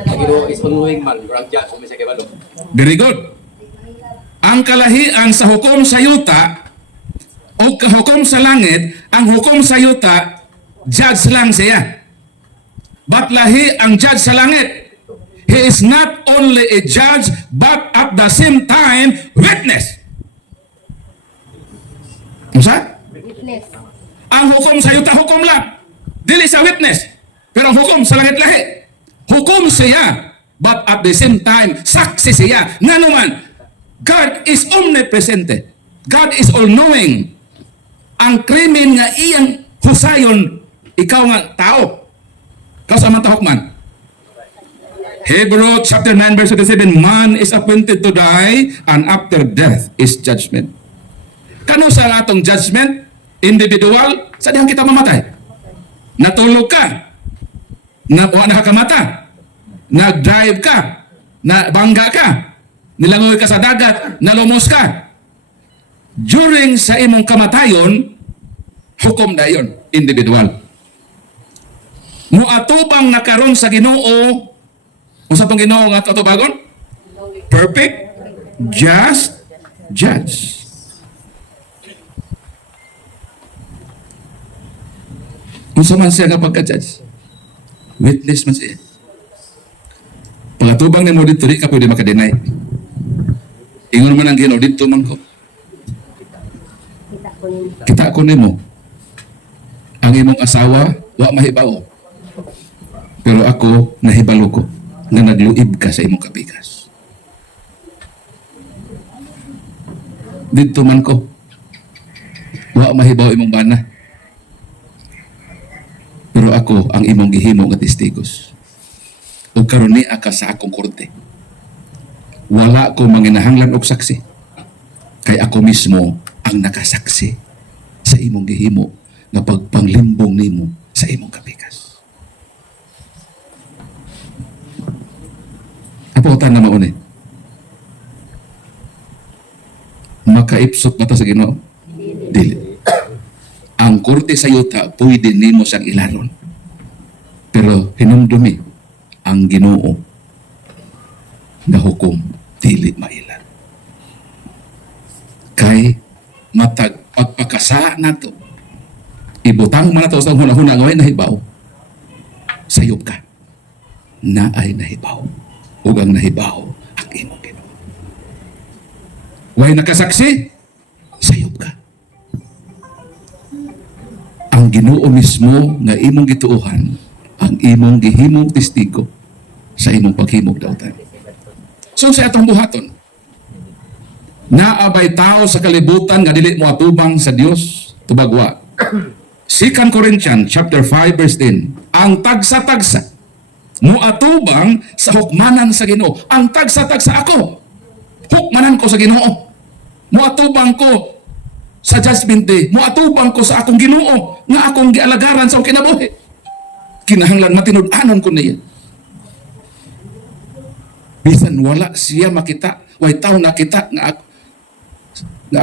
Ginoo is all-knowing man, pero ang judge may sa kibalo. Very good. Ang kalahian sa hukom sa yuta o hukom sa langit, ang hukom sa yuta, judge lang siya. But lahi ang judge sa langit. He is not only a judge, but at the same time, witness. Unsa? Witness. Ang hukom sa yuta, hukom lang. Dili sa witness. Pero ang hukom sa langit lahi. Hukom siya, but at the same time, saksi siya. Nga naman, God is omnipresent. God is all-knowing. Ang krimen nga iyang husayon, ikaw nga tao. Kasama tahok man. Hebrew chapter 9 verse 27, man is appointed to die and after death is judgment. Kano sa atong judgment? Individual, sa dihang kita mamatay. Natulog ka. Wa nakakamata. Nag-drive ka. Nabangga ka. Nilangoy ka sa dagat. Nalumos ka. During sa imong kamatayon, hukom na yun. Individual. Muatubang nakaroon sa Ginoo, unsa pang Ginoo nga atubagon? Perfect, just, judge. Unsa man siya nga pagka-judge? Witness man siya. Pagatubang nimo dito, di ka pwede makadenay. Ingon man ang Ginoo dito man ko. Kita ko nimo. Kita ko nimo. Ang imong asawa, wa mahibaw. Pero ako, nahibalo ko na nagluib ka sa imong kapikas. Dito man ko, wa mahibaw imong bana. Pero ako, ang imong gihimo nga testigos. O karon ni ka sa akong korte. Wala ko manginahanglan og saksi. Kay ako mismo ang nakasaksi sa imong gihimo nga pagpanglimbong nimo sa imong kapikas. Apotan na mauni. Makaipsot mata sa Ginoo? Dili. Ang korte sa yuta, pwede nimo siyang ilaron. Pero hinumdumi ang Ginoo na hukom, dili mailan. Kay matag pagpakasa nato, ibutang man nato sa hunahuna nga way nahibaw, sayop ka na ay nahibaw. Ug ang nahibaw ang imong Ginoo. Way nakasaksi, sayop ka. Ang Ginoo mismo nga imong gituohan, ang imong gihimong testigo sa imong paghimog daotan. So sa atong buhaton, naabay tao sa kalibutan nga dili mo atubang sa Dios, tubagwa. 2 Corinthians chapter 5 verse 10, ang tagsa-tagsa muatubang sa hukmanan sa Ginoo. Ang tagsa-tagsa ako, hukmanan ko sa Ginoo. Muatubang ko sa judgment day. Muatubang ko sa akong Ginoo nga akong gialagaran sa akong kinabuhi. Kinahanglan matinud-anon ko niya. Bisan wala siya makita, way tao nakita nga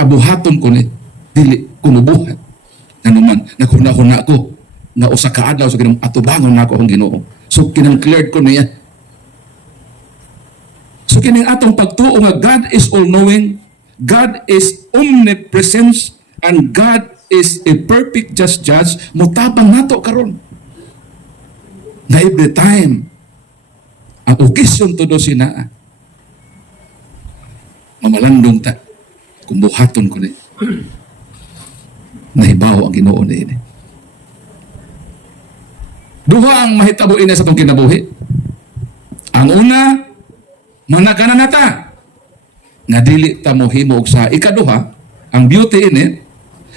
abuhaton ko ni dili ko mabuhat. Ano man, naghuna-huna ko nga usa ka adlaw sa Ginoo atubangon nako akong Ginoo. So kinang-cleared ko niya. So kining atong pagtuo nga God is all-knowing, God is omnipresence, and God is a perfect just judge, mutabang nato karon. Na every time, ang okasyon todo sinaa, mamalandong ta, kung buhaton ko ni, nahibaw ang Ginoo na ini. Duha ang mahitabo ina sa itong kinabuhi. Ang una, manakanan nata, nga dili ta mohimo og sa ikaduha, ang beauty ini,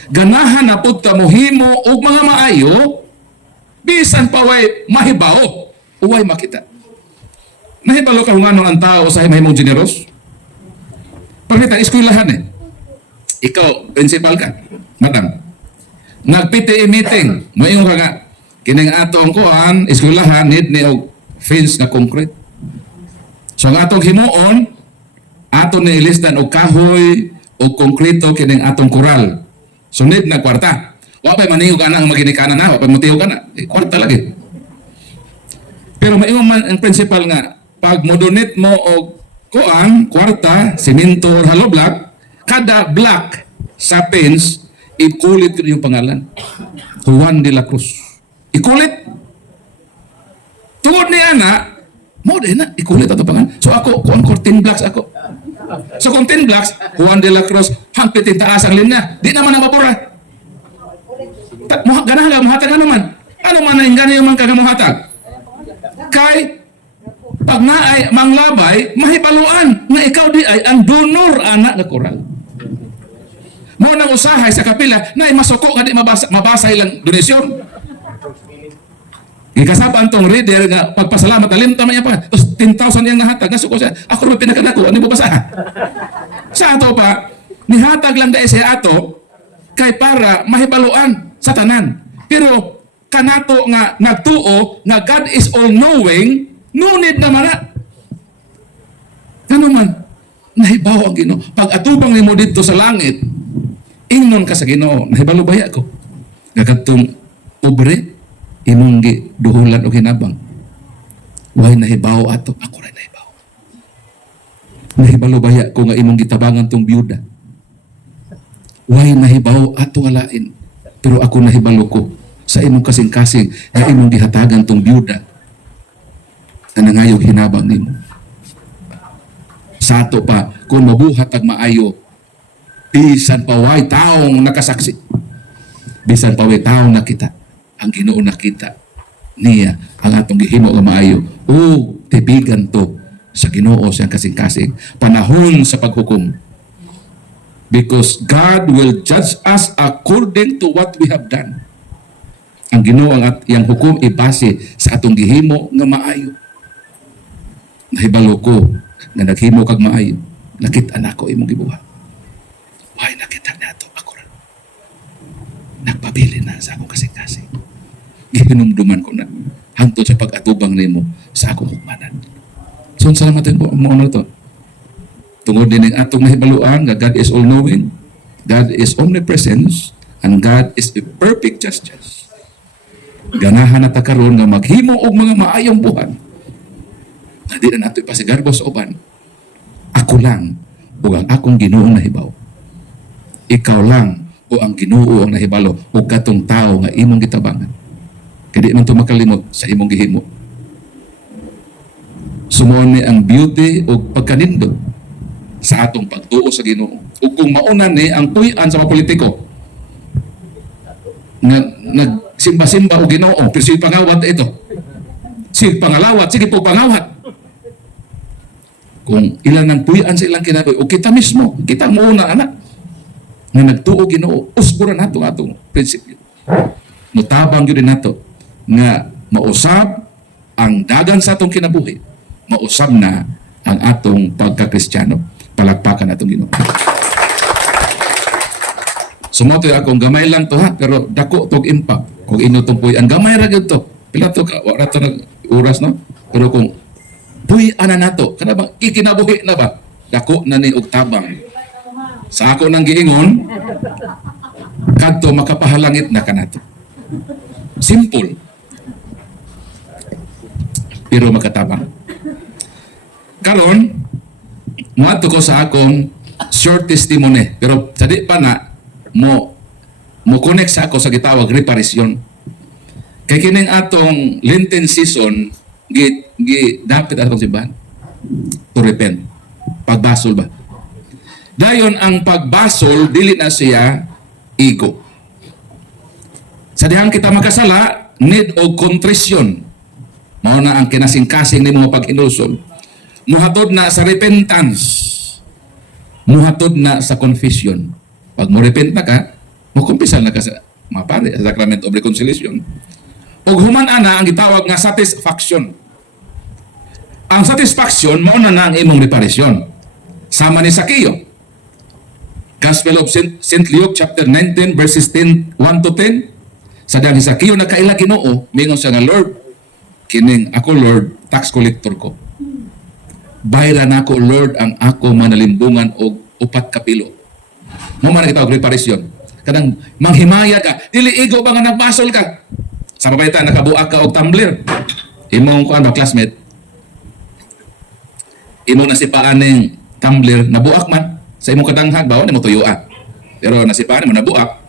ganahan na pud ta mohimo og mga maayo, bisan pa way mahibaw, uway makita. Nahibalo ka kung ano ang tao sa mahimong generous? Pagkita, eskwelahan eh. Ikaw, principal ka, madam. Nag-PTA meeting, maayong ka nga, kining atong kuhan, eskwelahan, need ni og fence na concrete. So ang atong himuon, atong niilistan og kahoy, og konkreto kining atong koral. So need na kwarta. Wapay maningog ka na ang maginikanan na, wapay mutiyo ka na. Kwarta lagi. Pero maayong man ang principal nga, pag modonate mo og kuan, kwarta, simento or hollow block, kada block sa fence, ikulit ko yung pangalan. Juan de la Cruz. Ikulit. Tungod ni ana, mo din na, ikulit ato pangalan. So ako, kuan 14 blocks ako. So kung 10 blocks, Juan de la Cruz, hangpit yung taas ang linya. Di naman nabapura. Ganahan ka, muhatag ano man. Ano man na yung gana yung mga kagamuhatag? Kay, pag naay manglabay, mahibaluan na ikaw di ay ang donor anak na koral. Mo nang usahay sa kapila na masuko nga di mabasa ilang donasyon. Ikasapan tong reader nga pagpasalamat alim tama niya pa. Tapos 10,000 yang nahatag. Nasuko siya. Ako rin pinakadako. Ano mo basa? Sa ato pa, nihatag lang dahil siya ato kay para mahibaluan sa tanan. Pero kanato nga nagtuo nga God is all-knowing, no need naman na. Ano man, nahibaw ang Ginoo. Pag atubang nimo dito sa langit, ingnon ka sa Ginoo, nahibaw baya ko. Gagatong pobre, imong duhulan o hinabang. Why nahibaw ato? Ako rin nahibaw. Nahibaw baya ko nga imong gitabangan tong biyuda. Why nahibaw ato alain? Pero ako nahibaw ko sa imong kasing-kasing na imong gihatagan tong biyuda na nangayog hinabang nimo. Sa ato pa, kung mabuhat ag maayo, bisan pa way taong nakasaksi, bisan pa way taong nakita, ang Ginoo nakita niya ang atong gihimo nga maayo. O tibigan to sa Ginoo siyang kasing-kasing panahon sa paghukom. Because God will judge us according to what we have done. Ang Ginoo ang yang hukom ibase sa atong gihimo nga maayo. Nahibalo ko nga naghimo kag maayo. Nakita na ko imong gibuhat. Why nakita nato ako ra? Nagpabili na sa akong kasing-kasing. Gihinumduman ko na hangtod sa pag-atubang nimo sa akong hukmanan. So salamatin po mo ano to. Tungod din ang atong nahibaluan nga God is all-knowing, God is omnipresence, and God is a perfect just judge. Ganahan na ta karon nga maghimo og mga maayong buhat. Na di na nato ipasigarbo sa uban. Ako lang o ang akong Ginoo nahibaw. Ikaw lang o ang Ginoo ang nahibalo o katong tao nga imong gitabangan. Kaya di man ito makalimot sa imong gihimo. Sumuon ni ang beauty o pagkanindot sa atong pagtuo sa Ginoo. O kung mauna ni ang puy-an sa mga politiko na nagsimba-simba o Ginoo, pero sige pangawat ito. Sige pangalawat, sige po pangawat. Kung ilan ang puy-an sa ilang kinabuhi, o kita mismo, kita muna anak, na nagtuo Ginoo, usburan nato atong prinsipyo. Mutabang yun nato nga mausab ang dagan sa atong kinabuhi, mausab na ang atong pagka-Kristiyano. Palakpakan atong Ginoo. Sumotoy akong gamay lang to ha, pero dako tog impact. Kung inutong puy, ang gamay ra gyud to. Pila to ka, wala to nag oras no? Pero kung puy-an na nato, kana bang ikinabuhi na ba? Dako na ni og tabang. Sa ako nang giingon, kadto makapahalangit na kanato. Simple. pero makatabang. Karon, muadto ko sa akong short testimony, pero sa di pa na mo connect sa ako sa gitawag reparisyon. Kay kining atong Lenten season dapat atong simbahan to repent. Pagbasol ba? Dayon ang pagbasol dili na siya ego. Sa dihang kita makasala, need og contrisyon. Mao na ang kinasing-kasing nimo pag-inulsol. Muhatod na sa repentance. Muhatod na sa confession. Pag mo repent na ka, mo kumpisal na ka sa mapare sa sacrament of reconciliation. Ug human ana ang gitawag nga satisfaction. Ang satisfaction mao na ang imong reparisyon. Sama ni Sakeo. Gospel of St. Luke chapter 19 verses 1 to 10. Sa dang ni Sakeo nakaila Ginoo, mingon siya nga, Lord, kining ako Lord, tax collector ko. Bayran ako Lord ang ako manalimbungan og 4 kapilo. Mo man kita og reparisyon. Kadang manghimaya ka, dili igo ba nga nagbasol ka? Sa pabayta nakabuak ka og tumbler. Imong kuan ba classmate? Imong nasipaan ning tumbler nabuak man sa imong kadanghag bawon nimo tuyuan. Pero nasipaan mo nabuak.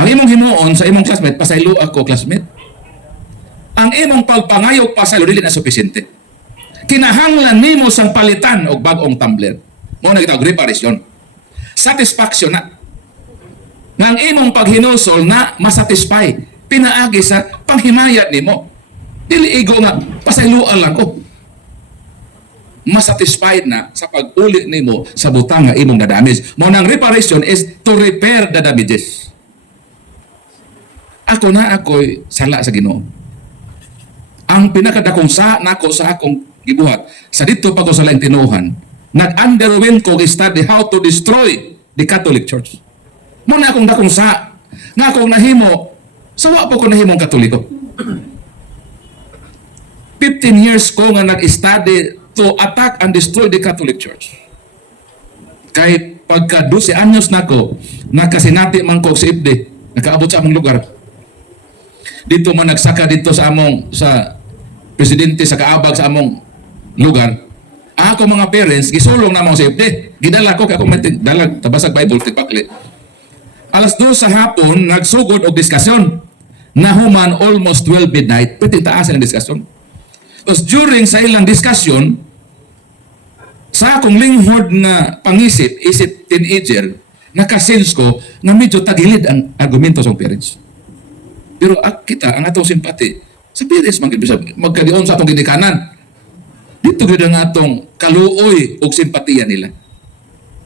Ang imong himuon sa imong classmate pasaylo ako classmate. Ang imong pagpangayog pasaylo dili na supisente. Kinahanglan nimo sang palitan og bag-ong tumbler. Mo na kita og reparisyon. Satisfaction na. Nga ang imong paghinusol na masatisfy. Pinaagi sa panghimayat nimo. Dili igo nga pasayloan lang ko. Masatisfied na sa pag-uli nimo sa butang nga imong na-damage. Mo nang reparation is to repair the damages. Ako na ako'y sala sa Ginoo. Ang pinakadakong sa nako sa akong gibuhat, sa dito pa ko sa laing tinuhan, nag-underwent ko study how to destroy the Catholic Church. Mo na akong dakong sa nga akong nahimo, sawa po ko nahimong Katoliko. 15 years ko nga nag-study to attack and destroy the Catholic Church. Kay pagka 12 anyos nako, nakasinati man ko sa IPD, nakaabot sa among lugar. Dito man nagsaka dito sa among sa presidente sa kaabag sa among lugar. Ako mga parents gisulong na mo sa IPD. Gidala ko kay ako dalag tabasag Bible tipakli. Alas 2 sa hapon nagsugod og diskusyon. Nahuman almost 12 midnight, pwede taas ang diskusyon. Tapos during sa ilang diskusyon, sa akong linghod na pangisip, isip teenager, nakasense ko na medyo tagilid ang argumento sa parents. Pero kita, ang atong simpati, sa parents, magkadion sa atong ginikanan. Dito gid ang atong kaluoy o simpatiya nila.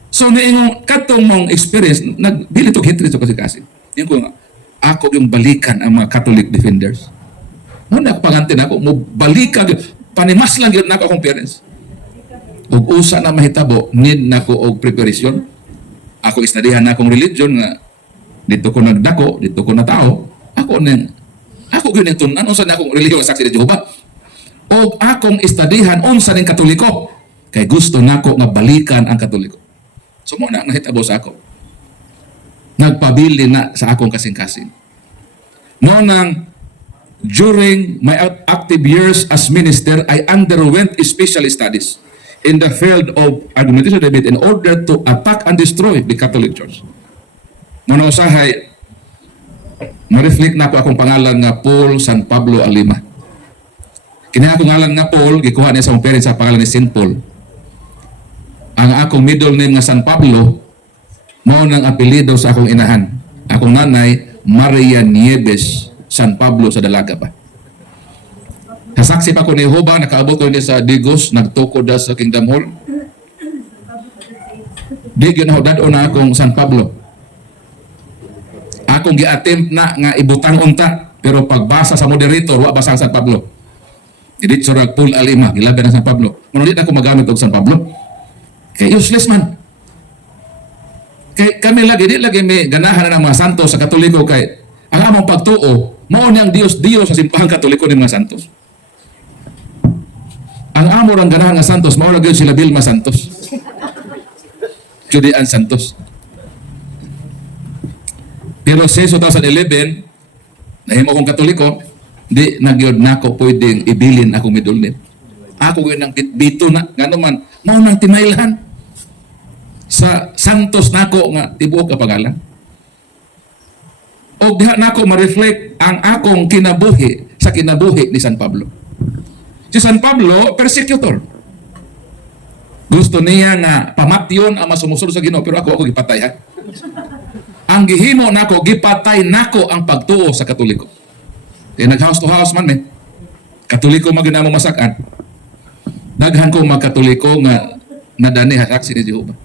So, naingong katong mong experience, nagbilit og hitri ito kasi. Yung ko nga, ako yung balikan ang mga Catholic defenders. Muna pangantin ako, mo balikan, panimas lang yun na akong parents. Ug usa na mahitabo, need na ko og preparation. Ako isnadihan na akong religion nga, dito ko nagdako, dito ko na tao, ako yun yung tunan, unsa na akong religion sa saksi ni Jehovah. O akong istadihan, unsa ning Katoliko. Kay gusto na ko nga balikan ang Katoliko. So muna, nahitabo sa ako. Nagpabili na sa akong kasing-kasing. No nang during my active years as minister, I underwent special studies in the field of argumentation debate in order to attack and destroy the Catholic Church. Muna usahay, ma-reflect na ako akong pangalan nga Paul San Pablo Alima. Kini akong ngalan nga Paul, gikuha niya sa mong parents sa pangalan ni St. Paul. Ang akong middle name nga San Pablo, mao nang apelyido sa akong inahan. Akong nanay, Maria Nieves San Pablo sa Dalaga pa. Kasaksi pa ko ni Jehovah, nakaabot ko niya sa Digos, nagtukod sa Kingdom Hall. Di yun ako, dado na akong San Pablo. Akong gi-attempt na nga ibutang unta, pero pagbasa sa moderator, wa basa ang San Pablo. Dito sa Paul Alima, gilabi ng San Pablo. Manuli na ako magamit og San Pablo. Kaya useless man. Kay kami lagi, di lagi may ganahan na ng mga santos sa Katoliko kay ang among pagtuo, mao niyang Dios sa simbahan Katoliko ng mga santos. Ang amor ang ganahan nga santos, mao ra gyud sila Vilma Santos. Judean Santos. Pero sa 2011, nahimo akong Katoliko, Di nagyod nako pwedeng ibilin ako midulin. Ako gyud nang bito na ngano man mao nang timailhan sa santos nako nga tibuok ka pangalan. O diha nako ma-reflect ang akong kinabuhi sa kinabuhi ni San Pablo. Si San Pablo persecutor. Gusto niya nga pamatyon ang masumusunod sa Ginoo pero ako gipatay ha. Ang gihimo nako gipatay nako ang pagtuo sa Katoliko. Nag-house to house man Katoliko maginamong masakan. Daghan ko magkatoliko nga nadani saksi ni Jehova.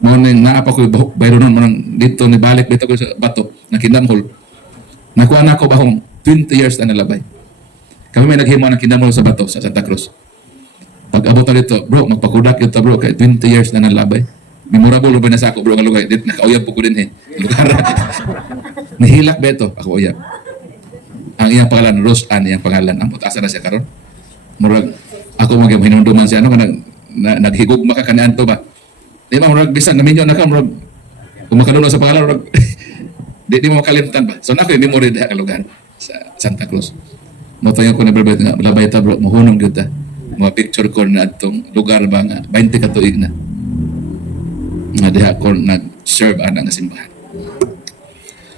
Mo ning naa pa ko bayronon man dito ni balik dito ko sa bato na kinamhol. Nakuha na ko bahong 20 years na nalabay. Kami may naghimo ng kinamhol sa bato sa Santa Cruz. Pag abot na dito, bro, magpakudak yun ta bro kay 20 years na nalabay. Memorable ba na sa ako bro nga lugay. Dito nakauyab po ko din lugar. Nihilak ba ito? Ako uyab. Ang iyang pangalan, Rose Ann, iyang pangalan. Ang asa na siya karon. Murag, ako hinunduman siya, ano, naghigog makakanian to ba? Di ba, murag, bisan, naminyo na ka, murag, kung makanuno sa pangalan, murag, di mo makalimtan ba? So, ako yung memory na kalugar sa Santa Cruz. Motayo ko na berbet nga, labay ta bro, mahunong yun ta. Mga picture ko na itong lugar ba nga, 20 katuig na. Nga diha ko nag-serve anang simbahan.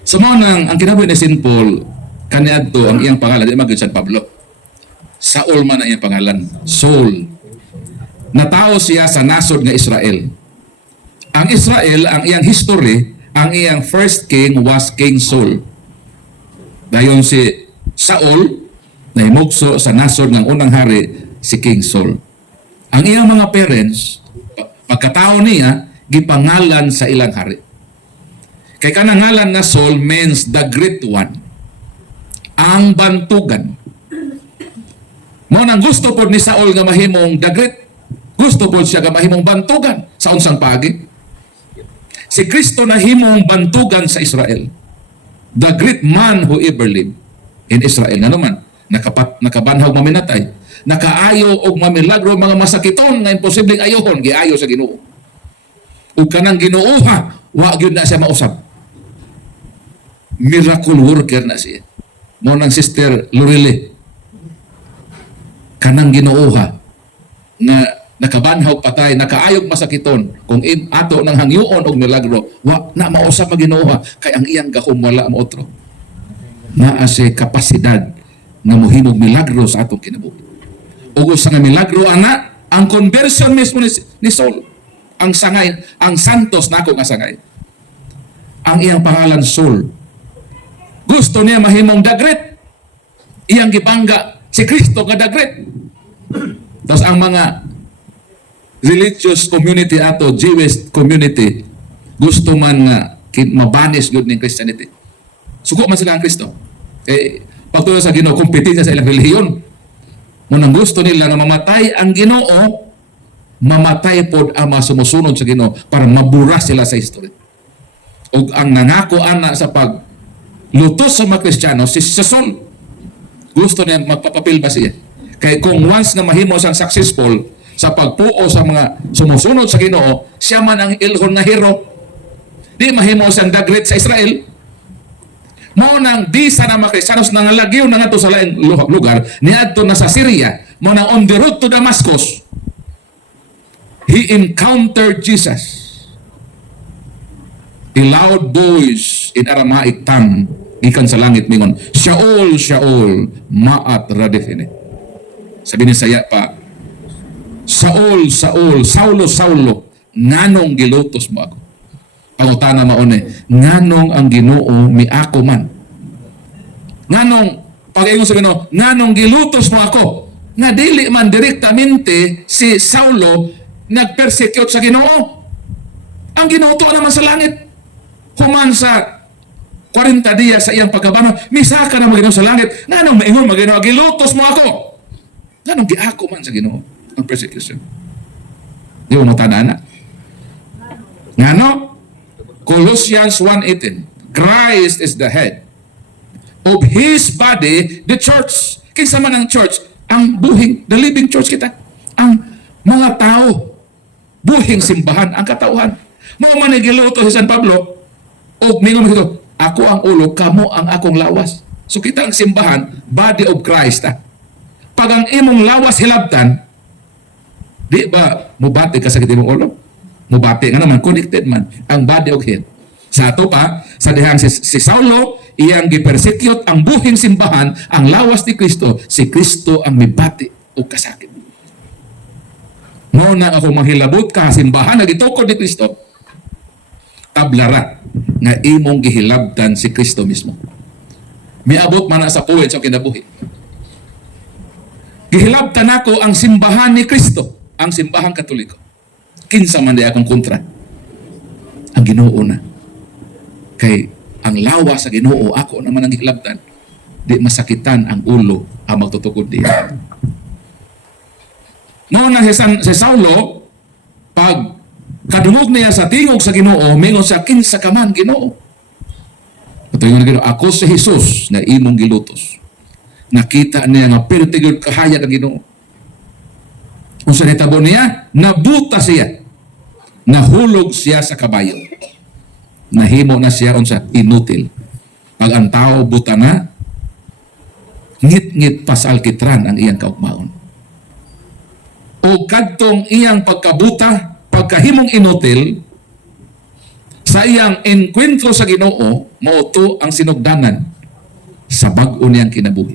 So, mo nang, ang kinabuhi ni St. Paul, kaniadto ang iyang pangalan, di maging San Pablo. Saul man ang iyang pangalan. Saul. Natao siya sa nasod nga Israel. Ang Israel, ang iyang history, ang iyang first king was King Saul. Dayon si Saul, na himugso sa nasod ng unang hari, si King Saul. Ang iyang mga parents, pagkatao niya, gipangalan sa ilang hari. Kay kanang ngalan nga Saul means the great one. Ang bantugan. Mo nang gusto po ni Saul nga mahimong dagrit. Gusto po siya nga mahimong bantugan sa unsang pagi. Si Kristo na himong bantugan sa Israel. The great man who ever lived in Israel. Nga naman, nakabanhaw maminatay. Nakaayo og mamilagro mga masakiton nga imposibleng ayohon, giayo sa Ginoo. Ug kanang Ginooha, wa gyud na siya mausab. Miracle worker na siya. Mo nang Sister Lorele kanang Ginooha nga nakabanhaw patay, nakaayog masakiton kung ato nang hangyoon og milagro wa na mausab ang Ginooha kay ang iyang gahom wala mo otro naa si kapasidad nga mohimog milagro sa atong kinabuhi. Ug usa nga milagro ana ang conversion mismo ni Saul, ang sangay, ang santos nako nga sangay, ang iyang pangalan Saul. Gusto niya mahimong dagret. Iyang gibangga si Kristo nga dagret. Tapos ang mga religious community ato, Jewish community, gusto man nga mabanis gud ning Christianity. Sugo man sila ang Kristo. Pagtulo sa Ginoo, kompetensya sa ilang relihiyon. Munang gusto nila na mamatay ang Ginoo, mamatay pod ang mga sumusunod sa Ginoo para mabura sila sa history. Ug ang nangako ana sa lutos sa mga Kristiyano, si Saul, gusto niya magpapapil ba siya? Kaya kung once na mahimo siyang successful sa pagpuo sa mga sumusunod sa Ginoo, siya man ang ilhon nga hero. Di mahimo siyang dagrit sa Israel. Mo nang di sa mga Kristiyanos nangalagyo na nga to sa laing lugar, niadto na sa Syria, mo nang on the road to Damascus, he encountered Jesus. A loud voice in Aramaic tongue gikan sa langit mingon, Shaul, Shaul, ma'at radifini. Sabi ni saya pa, Saul, Saul, Saulo, Saulo, nganong gilutos mo ako? Pangutana maone, nganong ang Ginoo mi ako man? Nganong, pag-ingon sa Ginoo, nganong gilutos mo ako? Nga dili man direktamente si Saulo nagpersecute sa Ginoo. Ang Ginoo to naman sa langit. Human sa 40 diya sa iyang pagkabano, misaka na Ginoo sa langit, nganong maingon Ginoo, gilutos mo ako? Nganong giako man sa Ginoo ang persecution? Di mo tanana. Ngano? Colossians 1:18. Christ is the head of His body, the church. Kinsa man ang church? Ang buhing, the living church kita. Ang mga tao, buhing simbahan, ang katauhan. Mao man giluto si San Pablo, o mingon ito, ako ang ulo, kamo ang akong lawas. So kita ang simbahan, body of Christ. Pag ang imong lawas hilabtan, di ba mubati ka sa imong ulo? Mubati nga naman, connected man, ang body of Him. Sa ato pa, sa dihang si Saulo, iyang gipersecute ang buhing simbahan, ang lawas ni Kristo, si Kristo ang mibati o kasakit. Mo na ako manghilabot ka, simbahan, nagitukod ni Kristo, tablara nga imong gihilabtan si Kristo mismo. Miabot man na sa puwet sa kinabuhi. Gihilabtan ako ang simbahan ni Kristo, ang simbahan Katoliko. Kinsa man di akong kontra. Ang Ginoo na. Kay ang lawa sa Ginoo ako naman ang gihilabtan. Di masakitan ang ulo ang magtutukod diya. Noon na si Saulo, pag kadungog niya sa tingog sa Ginoo, mingon sa kinsa ka man Ginoo. Patuloy na Ginoo, ako si Jesus na imong gilutos. Nakita niya nga pertigod kahayag ang Ginoo. Kung sa nitabo niya, nabuta siya. Nahulog siya sa kabayo. Nahimo na siya unsa inutil. Pag ang tao buta na, ngit-ngit pa sa alkitran ang iyang kaugmaon. O kadtong iyang pagkabuta, pagkahimong inutil, sa iyang enkwentro sa Ginoo, mauto ang sinugdanan sa bag-o niyang kinabuhi.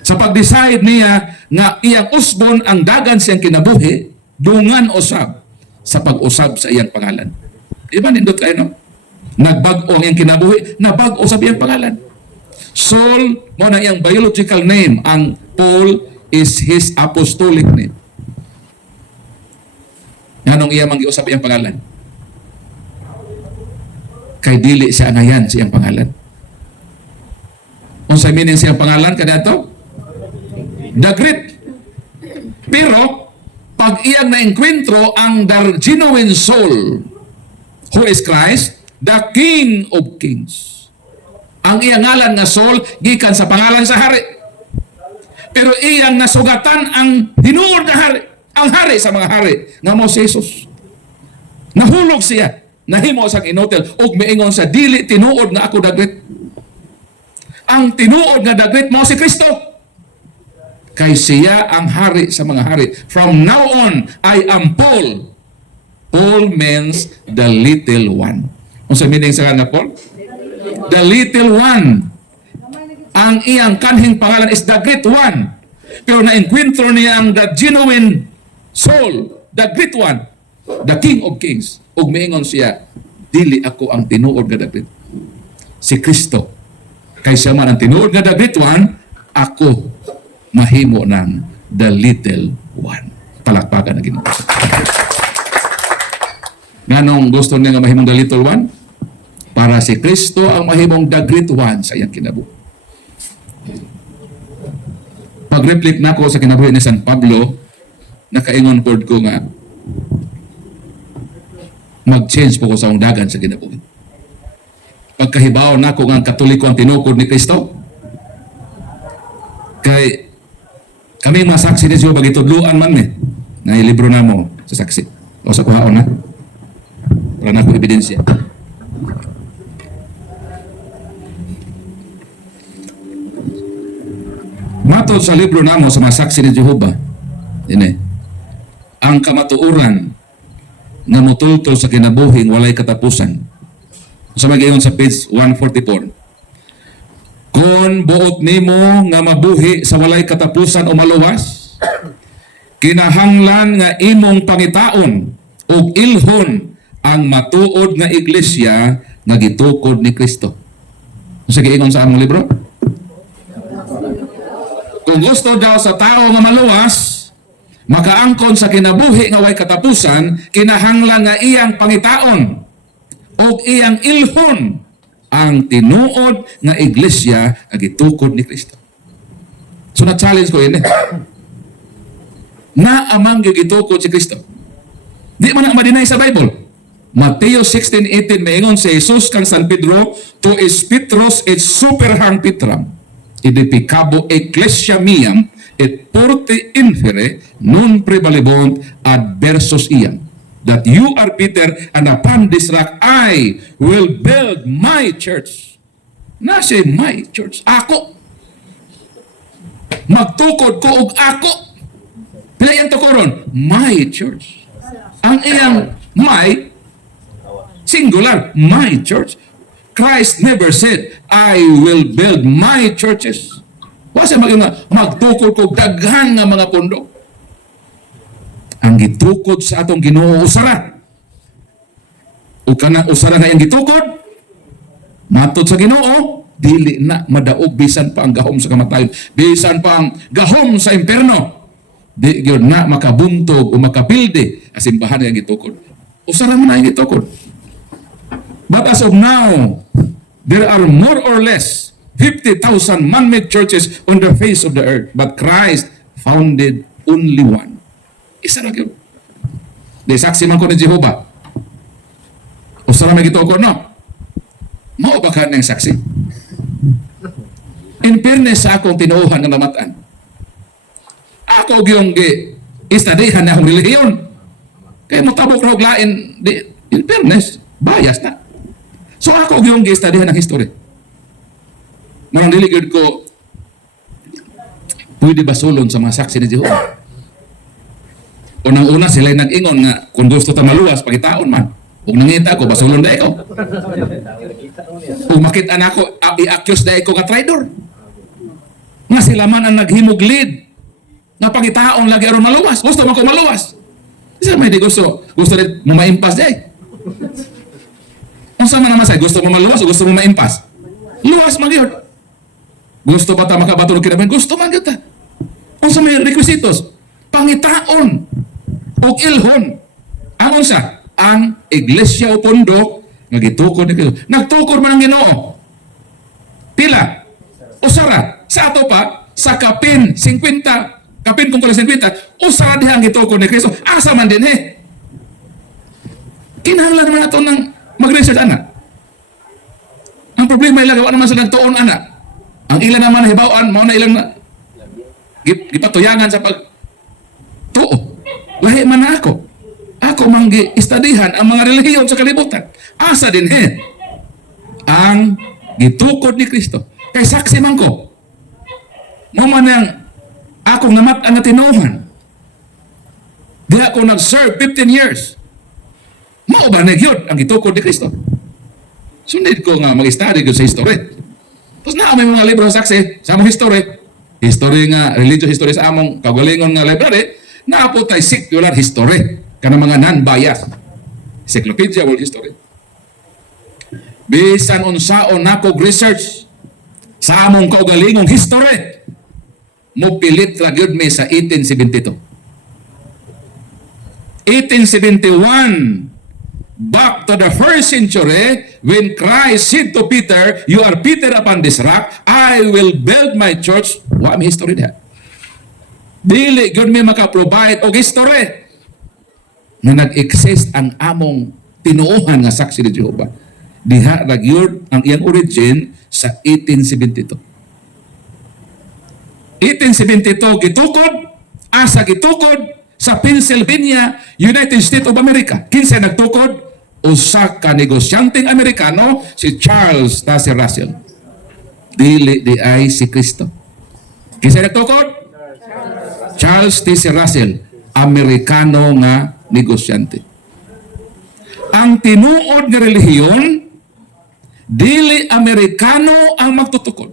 Sa pag-decide niya nga iyang usbon ang dagan siyang kinabuhi, dungan usab sa pag-usab sa iyang pangalan. Di ba nindot kayo, no? Nagbag-o ang iyang kinabuhi, nabag-o sa iyang pangalan. Saul, mo na iyang biological name. Ang Paul is his apostolic name. Nganong iya manggiusap iyang pangalan? Kay dili siya angayan sa iyang pangalan. Unsay meaning sa iyang pangalan kanato? The Great. Pero pag iyang naengkwentro ang the genuine soul who is Christ, the King of Kings. Ang iyang ngalan nga Saul gikan sa pangalan sa hari. Pero iyang nasugatan ang hinuod na hari. Ang hari sa mga hari nga mo si Jesus. Nahulog siya, nahimo sa inutil ug miingon sa dili tinuod nga ako dagwit. Ang tinuod nga dagwit mo si Kristo. Kay siya ang hari sa mga hari. From now on, I am Paul. Paul means the little one. Kung sa meaning sa nga Paul? The little one. Ang iyang kanhing pangalan is the great one. Pero na-enkwentro niya ang the genuine soul, the great one, the King of Kings. Ug miingon siya, dili ako ang tinuod nga dagwit. Si Kristo. Kay siya man ang tinuod nga the great one, ako mahimo ng the little one. Palakpakan na Ginoo. Nganong gusto niya nga mahimong the little one? Para si Kristo ang mahimong the great one sa iyang kinabuhi. Pag-reflect na ako sa kinabuhi ni San Pablo, nakaingon board ko nga mag-change po ko sa dagan sa kinabuhi. Pagkahibaw na ako nga Katoliko ang tinukod ni Kristo, kay kami mga saksi ni Siyo bagitudluan man na ilibro na mo sa saksi o sa kuhaon na para na ako ebidensya. Matod sa libro namo sa mga saksi ni Jehovah, ini ang kamatuoran nga mutultol sa kinabuhing walay katapusan. Sa magayon sa page 144. Kung buot nimo nga mabuhi sa walay katapusan o maluwas, kinahanglan nga imong pangitaon ug ilhon ang matuod nga iglesia nga gitukod ni Kristo. Sa giingon sa among libro? Kung gusto daw sa tao nga maluwas, makaangkon sa kinabuhi nga way katapusan, kinahanglan nga iyang pangitaon o iyang ilhon ang tinuod nga iglesia nga gitukod ni Kristo. So na-challenge ko yun na amang gitukod si Kristo. Di man ang madinay sa Bible. Mateo 16:18 maingon si Jesus kang San Pedro, to is Petros et superhang Petram, edificabo ecclesia miam, et porte infere non prevalebont adversus iam. That you are Peter, and upon this rock I will build my church, Na siya my church. Ako. Magtukod ko og ako. Pila iyang tukoron? My church. Ang iyang my, singular, my church. Christ never said, I will build my churches. Wasa magtukod ko daghan nga mga pundo. Ang gitukod sa atong Ginoo usara. O kanang usara na iyang gitukod, matod sa Ginoo, dili na madaog bisan pa ang gahom sa kamatayon, bisan pa ang gahom sa imperno. Di gyud na makabuntog o makapilde ang simbahan nga gitukod. Usara man na iyang gitukod. But as of now, there are more or less 50,000 man-made churches on the face of the earth. But Christ founded only one. Isa na yun. Di saksi man ko ni Jehovah. Usara may gitukod, no? Mao ba ka ng saksi? In fairness sa akong tinuuhan ng namatan, ako yung istadihan na akong relihiyon. Kaya matabok na lain, in fairness, bias na. So ako yung istadihan ng history. Marang diligid ko, pwede ba sulon sa mga saksi ni Jehovah? Unang-una sila nag-ingon nga, kung gusto ta maluwas, pagitaon man. Kung nangita ko, basulon na ikaw. Kung makita na ako, i-accuse na ikaw nga traitor. Nga sila man ang naghimog lead. Nga pagitaon lagi aron maluwas. Gusto man ko maluwas. Isa may di gusto. Gusto rin mo maimpas di. Kung sama naman sa'yo, gusto mo maluwas o gusto mo maimpas? Luwas man yun. Gusto ba ta makabato ng kinabayan? Gusto man yun ta. Kung sa may requisitos, pangitaon o ilhon. Ang unsa? Ang iglesia o pundok nga gitukod ni Kristo. Nagtukod man ang Ginoo. Pila? Usara. Sa ato pa, sa kapin 50, kapin kung pala 50, usara diha ang gitukod ni Kristo. Asa man din kinahanglan naman nato ng mag-research ana. Ang problema ila gawa naman sa nagtuon ana. Ang ilan naman hibawaan, mao na ilang gipatuyangan sa pag tuo. Lahi man na ako. Ako manggi istadihan ang mga relihiyon sa kalibutan. Asa din ang gitukod ni Kristo. Kay saksi man ko. Mo man ang ako namat ang tinuhan. Di ako nag-serve 15 years. Mao ba nagyod ang gitukod ni Kristo? Sundid ko nga mag-study ko sa history. Tapos na may mga libro sa saksi sa among history. History nga, religious history sa among kagalingon nga library, naapot tayo secular history. Kana mga non-bias. Encyclopedia World History. Bisan unsaon nako research sa among kaugalingong history, mo pilit ra gyud mi sa 1872. 1871, back to the first century, when Christ said to Peter, "You are Peter upon this rock, I will build my church." Wa mi history diha. Dili gyud mi maka-provide og history na nag-exist ang among tinuuhan nga saksi ni Jehovah. Diha ra gyud ang iyang origin sa 1872. 1872 gitukod, asa gitukod sa Pennsylvania, United States of America. Kinsa nagtukod? Usa ka negosyanteng Amerikano, si Charles Taze Russell. Dili di ay si Kristo. Kinsa nagtukod? Charles Taze Russell, Amerikano nga negosyante. Ang tinuod nga relihiyon, dili Amerikano ang magtutukod.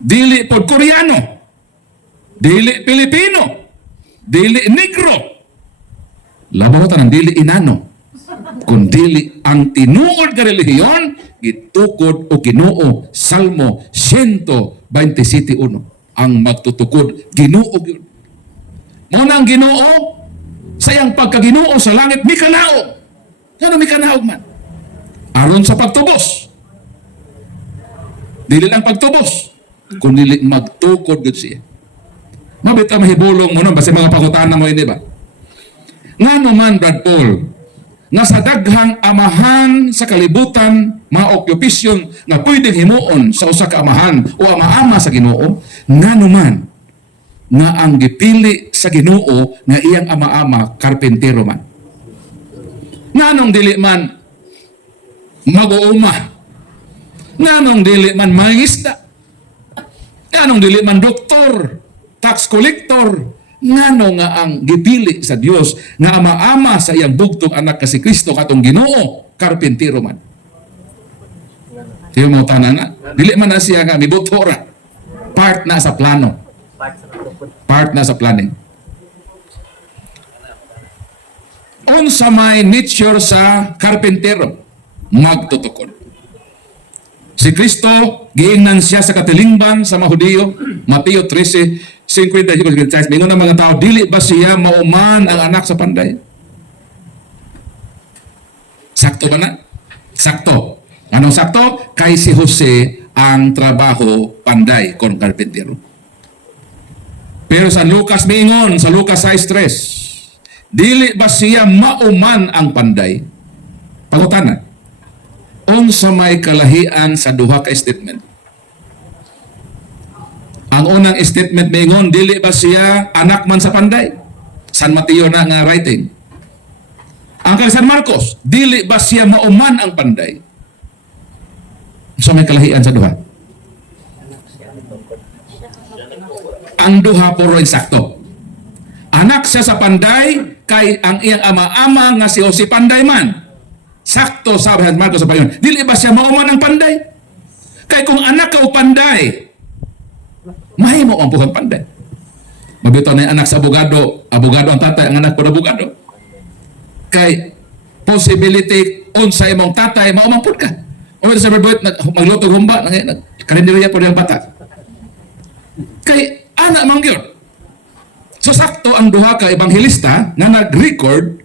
Dili pod Koreano. Dili Pilipino. Dili Negro. Labaw ta ng dili Inano. Kundi ang tinuod nga relihiyon, gitukod o Ginoo, Salmo 127:1. Ang magtutukod, Ginoo gyud. Mao na ang Ginoo sa iyang pagkaginoo sa langit, mikanao. Ano mikanaog man? Aron sa pagtubos. Dili lang pagtubos, kundi magtukod gud siya. Mabit ang mahibulong mo nun, basta mga pakutana mo hindi ba? Nga naman, Brad Paul, nga sa daghang amahan sa kalibutan, mga occupation na pwedeng himuon sa usa ka amahan o ama-ama sa Ginoo, nga naman, nga ang gipili sa Ginoo nga iyang ama-ama karpentero man. Nganong dili man mag-uuma Nganong dili man mangingisda? Nganong dili man doktor, tax collector? Ngano nga ang gipili sa Dios nga ama-ama sa iyang bugtong anak ka si Kristo katong Ginoo, karpintero man. Tiyo mo tanan na, dili man na siya nga mibutora. Part na sa plano. Part na sa planning. Unsa may nature sa karpintero, magtutukod. Si Kristo, giingnan siya sa katilingban sa mga Hudiyo, Mateo 13:50. Mingon ang mga tao, dili ba siya mauman ang anak sa panday? Sakto ba na? Sakto. Anong sakto? Kay si Jose ang trabaho panday kon karpintero. Pero sa Lucas mingon, sa Lucas 6:3, dili ba siya mauman ang panday? Pangutana, unsa may kalahian sa duha ka statement? Ang unang statement mingon, dili ba siya anak man sa panday? San Mateo na nga writing. Ang kay San Marcos, dili ba siya mauman ang panday? Unsa may kalahian sa duha? Ang duha puro eksakto. Anak siya sa panday, kay ang iyang ama-ama nga si Jose panday man. Sakto sa San Marcos sa payon. Dili ba siya mauman ang panday? Kay kung anak ka o panday, mahimo ang puhang panday. Mabito na yung anak sa abogado ang tatay, ang anak po na abogado. Kay possibility unsa imong tatay, maumampod ka. O sa berbuhat, maglutog humba, karinderiya po yung bata. Kay anak mangyod. So sakto ang duha ka ebanghelista nga nag-record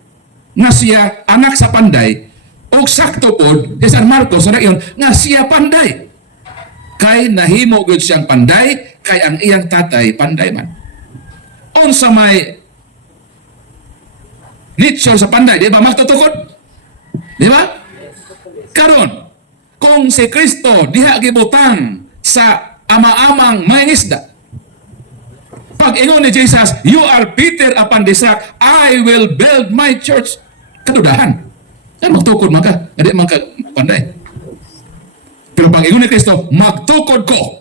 nga siya anak sa panday, o sakto po si San Marcos na yun nga siya panday. Kay nahimo gyud siyang panday, kay ang iyang tatay panday man. Unsa may nature sa panday, di ba magtutukod? Di ba? Karon, kung si Kristo diha gibutang sa ama-amang mangingisda, pag ingon ni Jesus, you are Peter upon this rock, I will build my church. Kadudahan. Yan magtukod man ka, hindi man ka panday. Pero pag ingon ni Kristo, magtukod ko.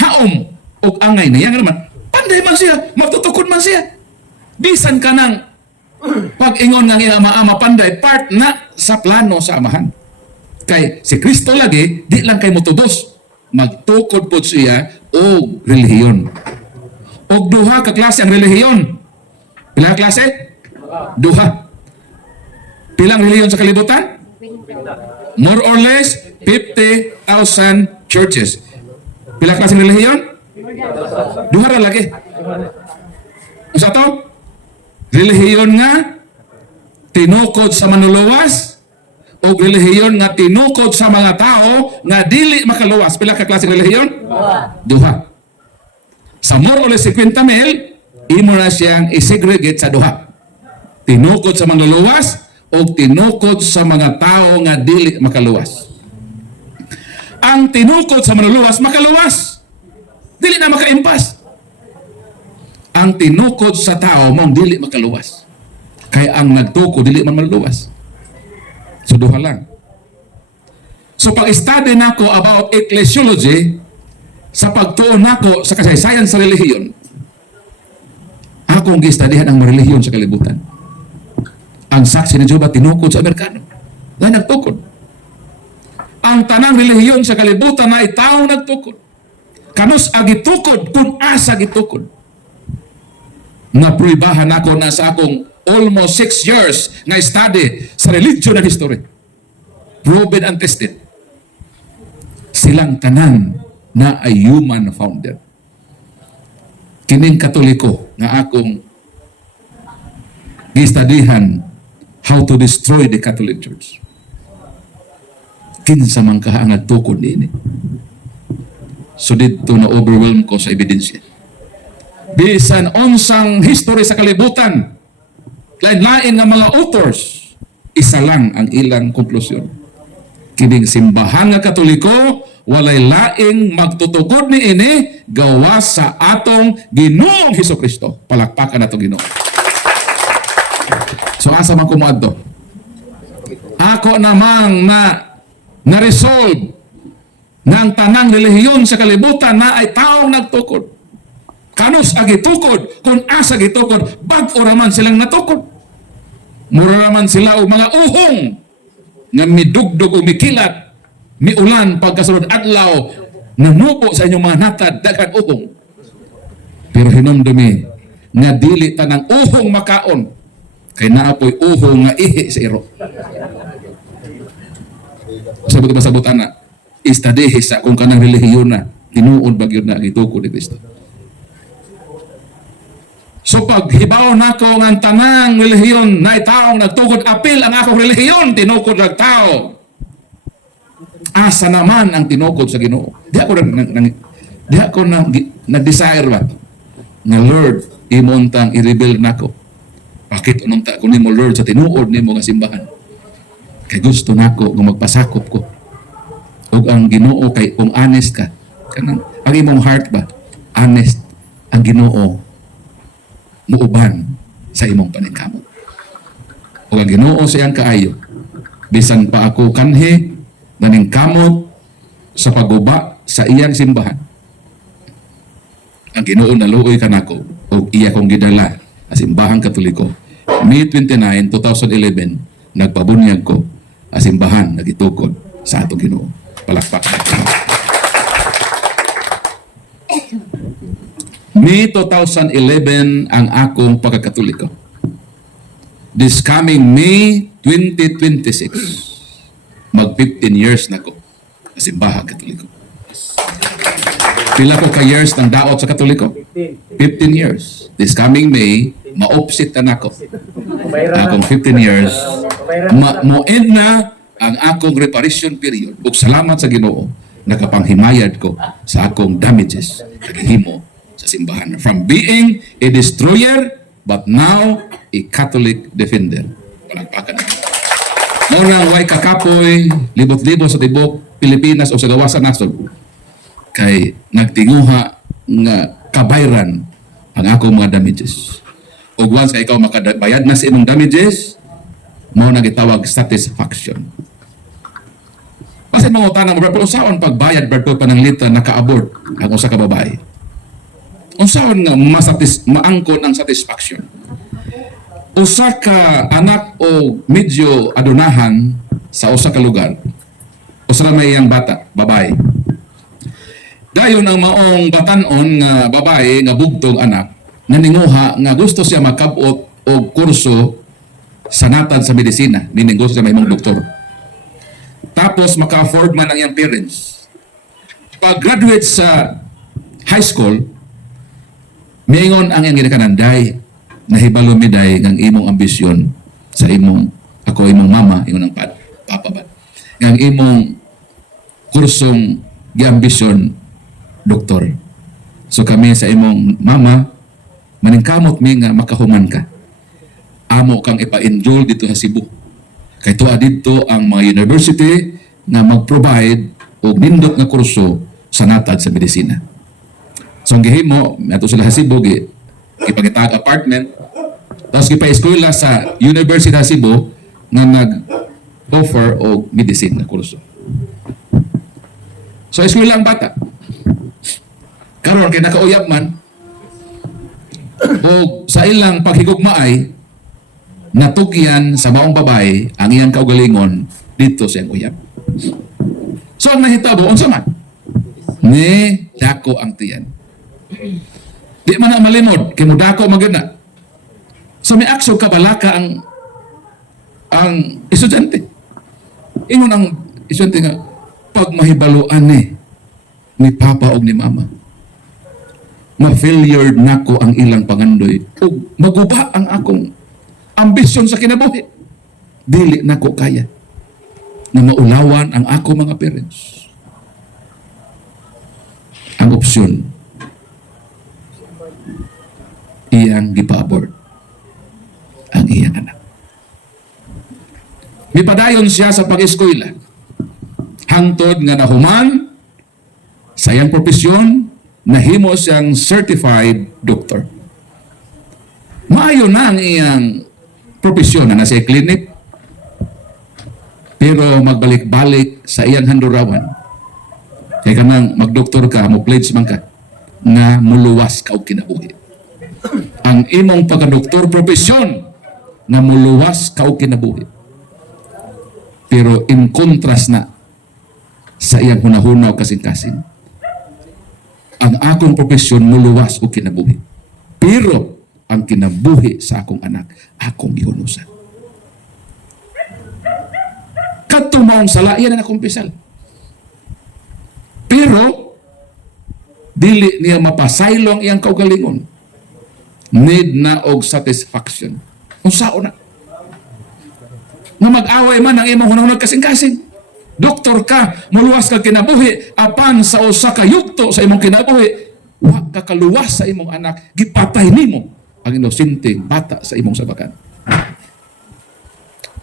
Haom o angay na yan naman. Panday man siya, magtutukod man siya. Bisan ka ng pag ingon ng iyang ama-ama panday, part na sa plano sa amahan. Kay si Kristo lagi, di lang kay motudos. Magtukod po siya o relihiyon. O duha ka klase ang relihiyon. Pila ka klase? Duha. Pilang relihiyon sa kalibutan? More or less 50,000 churches. Pila klase ng relihiyon? Duha ra lagi. Usa to? Relihiyon nga tinukod sa manluluwas o relihiyon nga tinukod sa mga tao nga dili makaluwas. Pila ka klase ng relihiyon? Duha. Sa more or less 50,000, imo na siyang isegregate sa duha. Tinukod sa manluluwas o tinukod sa mga tao nga dili makaluwas. Ang tinukod sa manluluwas, makaluwas. Dili na makaimpas. Ang tinukod sa tao, mong dili makaluwas. Kaya ang nagtukod, dili man maluwas. So duha lang. So pag-study nako about ecclesiology, sa pagtuon nako sa kasaysayan sa relihiyon, akong gistudihan ang relihiyon sa kalibutan. Ang saksi ni Jehovah tinukod sa Amerikano. Dahil nagtukod. Ang tanang relihiyon sa kalibutan na itaw nagtukod. Kanus agitukod kung asa gitukod. Napruibahan ako na sa akong almost 6 years na study sa religion and history. Proven and tested. Silang tanan na ay human founder. Kining Katoliko nga akong gistudihan how to destroy the Catholic Church. Kinsa man ka ang nagtukod niini. So dito na overwhelm ko sa ebidensya. Bisan unsang history sa kalibutan, lain-lain nga mga authors, isa lang ang ilang konklusyon. Kining simbahan nga Katoliko, walay laing magtutukod ni ini gawa sa atong Ginoong Hesukristo. Palakpakan nato Ginoo. So asa man kumuadto? Ako namang na resolve nga ang tanang relihiyon sa kalibutan na ay taong nagtukod. Kanus agitukod, kung asa gitukod, bag-o raman silang natukod. Mura raman sila o mga uhong nga midugdog o mikilat, miulan pagkasunod adlaw, nanubo sa inyong mga natad, daghang uhong. Pero hinumdumi, nga dili tanang uhong makaon, kay naapoy uhong nga ihi sa iro. Sabi ko ba sa butana, istadehe sa kung kanang relihiyon na, tinuod bagyod na gitukod ni Kristo. So pag hibaw nako nga ang tanang relihiyon na taong nagtukod apil ang akong relihiyon, tinukod ng tao. Asa naman ang tinukod sa Ginoo? Di ako nag-desire ba? Na Lord, imontang i-reveal nako. Bakit unong ta ko nimo Lord sa tinuod nimo nga simbahan? Kay gusto nako nga magpasakop ko. Ug ang Ginoo kay kung honest ka, kanang ang imong heart ba? Honest ang Ginoo muuban sa imong paningkamot. O ang Ginoo siyang kaayo, bisan pa ako kanhi naningkamot sa pagguba sa iyang simbahan. Ang Ginoo naluoy kanako o iya kong gidala sa simbahang Katoliko. May 29, 2011, nagpabunyag ko sa simbahan nagitukod sa atong Ginoo. Palakpak. May 2011 ang akong pagkakatoliko. This coming May 2026, mag 15 years na ko sa simbahang Katoliko. Pila ko ka years ng daot sa Katoliko? 15 years. This coming May, ma-opsit na ako. Akong 15 years, mo-end na ang akong reparation period. Ug salamat sa Ginoo, nakapanghimayad ko sa akong damages naghimo sa simbahan. From being a destroyer, but now a Catholic defender. Palagpakan na. Muna way kakapoy, libot-libot sa tibok Pilipinas o sa gawasan nasod. Kay nagtinguha nga kabayran ang akong mga damages. Ug once kay ikaw makabayad na sa imong damages, mao na gitawag satisfaction. Kasi mga utana mo, pero usaon pagbayad berto pananglita naka-abort ang usa ka babae. Usaon nga maangkon ang satisfaction. Usa ka anak o medyo adunahan sa usa ka lugar. Usa na may iyang bata, babae. Dayon ang maong batanon nga babae nga bugtong anak naninguha nga gusto siya makabot og kurso sa natad sa medisina, meaning gusto siya may mong doktor. Tapos maka-afford man ang iyang parents. Pag-graduate sa high school, miingon ang iyang ginakananday, nahibalo miday ng imong ambisyon sa imong, ako imong mama, ingon ng papa ba? Ng imong kursong giambisyon, doktor. So kami sa imong mama, maningkamot mi nga makahuman ka. Amo kang ipa-enroll dito sa Cebu. Kay tuwa dito ang mga university na mag-provide og nindot nga kurso sa natad sa medisina. So ang gihimo, ato sila sa Cebu, ipagitag apartment, tapos ipa-eskwela sa University sa Cebu nga nag-offer og medicine na kurso. So eskwela ang bata. Karon kay nakauyab man, o sa ilang paghigugmaay, natugyan sa maong babae ang iyang kaugalingon dito sa iyang uyab. So ang nahitabo, unsa man? Ni dako ang tiyan. Di man na malimod, kay mudako magana. So may akso kabalaka ang estudyante. Ingon ang estudyante nga, pag mahibaluan ni papa o ni mama, ma-failure nako ang ilang pangandoy ug maguba ang akong ambisyon sa kinabuhi. Dili nako kaya na maulawan ang ako mga parents. Ang opsyon, iyang gipa-abort ang iyang anak. Mipadayon siya sa pag-eskwela. Hangtod nga nahuman sa iyang profesyon, nahimo siyang certified doctor. Maayo na ang iyang profesyon na nasa clinic, pero magbalik-balik sa iyang handurawan. Kay kanang magdoktor ka, mo pledge man ka nga muluwas ka og kinabuhi. Ang imong pagka-doktor profesyon nga muluwas ka og kinabuhi. Pero in contrast na sa iyang hunahunaw kasing-kasing, ang akong profesyon muluwas og kinabuhi. Pero ang kinabuhi sa akong anak, akong gihunusan. Kadto maong sala, iyan ang akong pisal. Pero dili niya mapasaylo ang iyang kaugalingon. Need na og satisfaction. Unsao na? Nga mag-away man ang imong hunahunag kasing-kasing. Doktor ka, muluwas ka kinabuhi, apan sa usa ka yugto sa imong kinabuhi, wa ka kaluwas sa imong anak, gipatay nimo ang inosenteng bata sa imong sabakan.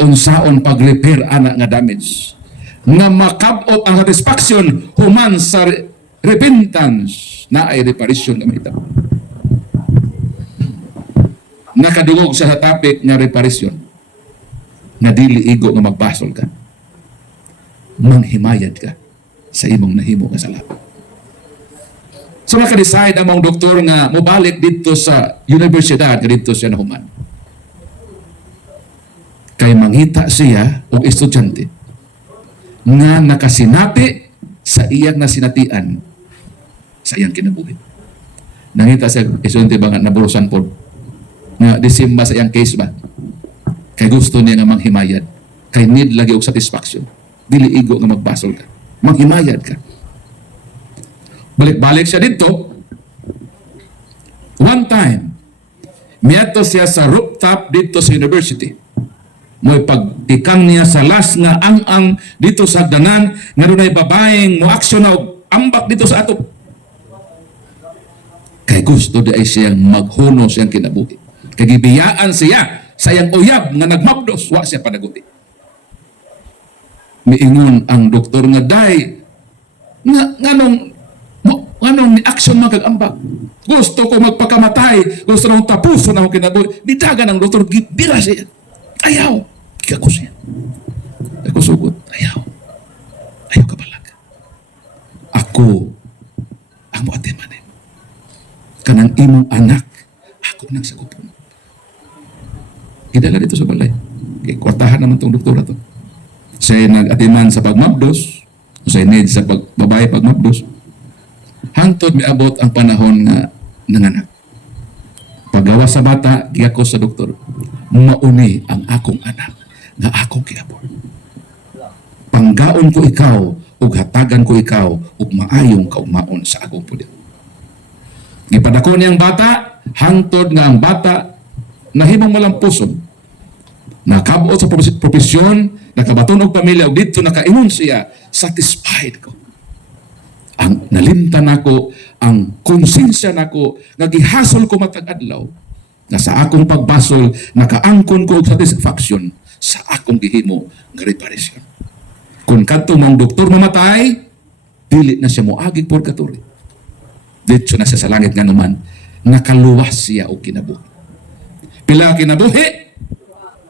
Unsaon pag-repair ana nga damage nga makab-ot ang satisfaction human sa repentance na ay reparation nga mahitabo. Nakadungog sa topic nga reparation na dili igo nga magbasol ka, manghimayad ka sa imong nahimo nga sala. So naka-decide ang mga doktor nga mobalik dito sa universidad nga dito siya nahuman. Kay mangita siya o estudyante nga nakasinati sa iyang nasinatian sa iyang kinabuhi. Nangita siya estudyante ba nga naburusan po nga disimba sa iyang case ba? Kay gusto niya nga manghimayad. Kay need lagi og satisfaction. Dili igo nga magbasol ka. Manghimayad ka. Balik-balik siya dito. One time, miyato siya sa rooftop dito sa university. Mo'y pagtikang niya sa las nga ang dito sa danan nga dunay babaeng mo aksyon na ambak dito sa ato. Kay gusto di ay siyang maghuno siyang kinabuhi. Kay gibiyaan siya sa iyang uyab nga nagmabdos, wa siya panaguti. Miingon ang doktor nga day nganong ni action man kag-ambak. Gusto ko magpakamatay, gusto nang tapuso na akong kinabuhi. Bidagan ang doktor, gibira siya. Ayaw. Ikaw siya. Ako sugot. Ayaw. Ayaw ka balag. Ako ang muatiman eh. Kanang imong anak, ako nang sagupon. Idala dito sa balay. Okay, kwartahan naman tong doktora to. Siya nag-atiman sa pagmabdos, o siya need sa babae pagmabdos. Hangtod miabot ang panahon nga nanganak. Paggawa sa bata, giyako sa doktor, mauni ang akong anak nga akong kiabot. Panggaon ko ikaw, ug hatagan ko ikaw, ug maayong kaumaon sa akong pulit. Gipadako niyang bata, hangtod nga ang bata nahimong malampuson. Nakabuot sa profesyon, nakabaton og pamilya, ug dito nakaingon siya, satisfied ko. Ang nalimtan nako, ang konsensya nako, nagihasol ko matag adlaw, na sa akong pagbasol, nakaangkon ko og satisfaction sa akong gihimo nga reparation. Kung kadto mong doktor mamatay, dili na siya moagig purgatory. Dito na siya sa langit nga naman, nakaluwas siya og kinabuhi. Pila kinabuhi?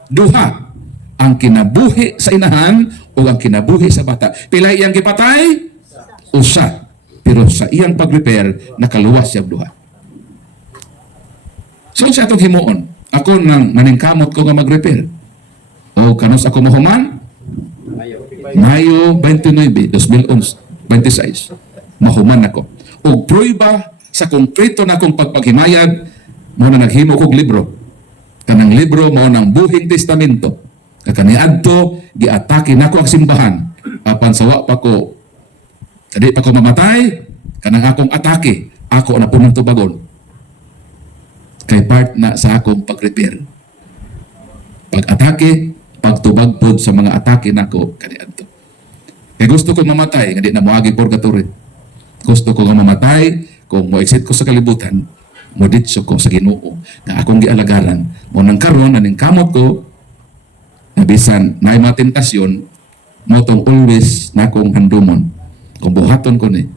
Duha. Ang kinabuhi sa inahan o ang kinabuhi sa bata. Pila iyang gipatay? Usa. Pero sa iyang pag-repair, nakaluwas siya duha. So sa atong himuon, ako nang maningkamot ko nga mag-repair. O kanos ako mahuman? Mayo 29, 2026. Mahuman ako. O prueba sa konkreto na akong pagpaghimayad, mo na naghimo kog libro. Kanang libro mao nang Buhing Testamento. Kakaniadto, giatake nako ang simbahan. Apan sawa pa ko, kadi pa ko mamatay, kanang akong atake, ako na punong tubagon. Kay part na sa akong pag-repair. Pag-atake, pagtubag pod sa mga atake nako kaniadto. Kay gusto ko mamatay, nga di na moagi purgatory. Gusto ko nga mamatay, kung mo-exit ko sa kalibutan, moditso ko sa Ginoo na akong gialagaran. Mo nang karon aning kamot ko, nabisan na mga tentasyon, mo tong always na akong handumon. Kung buhaton ko ni,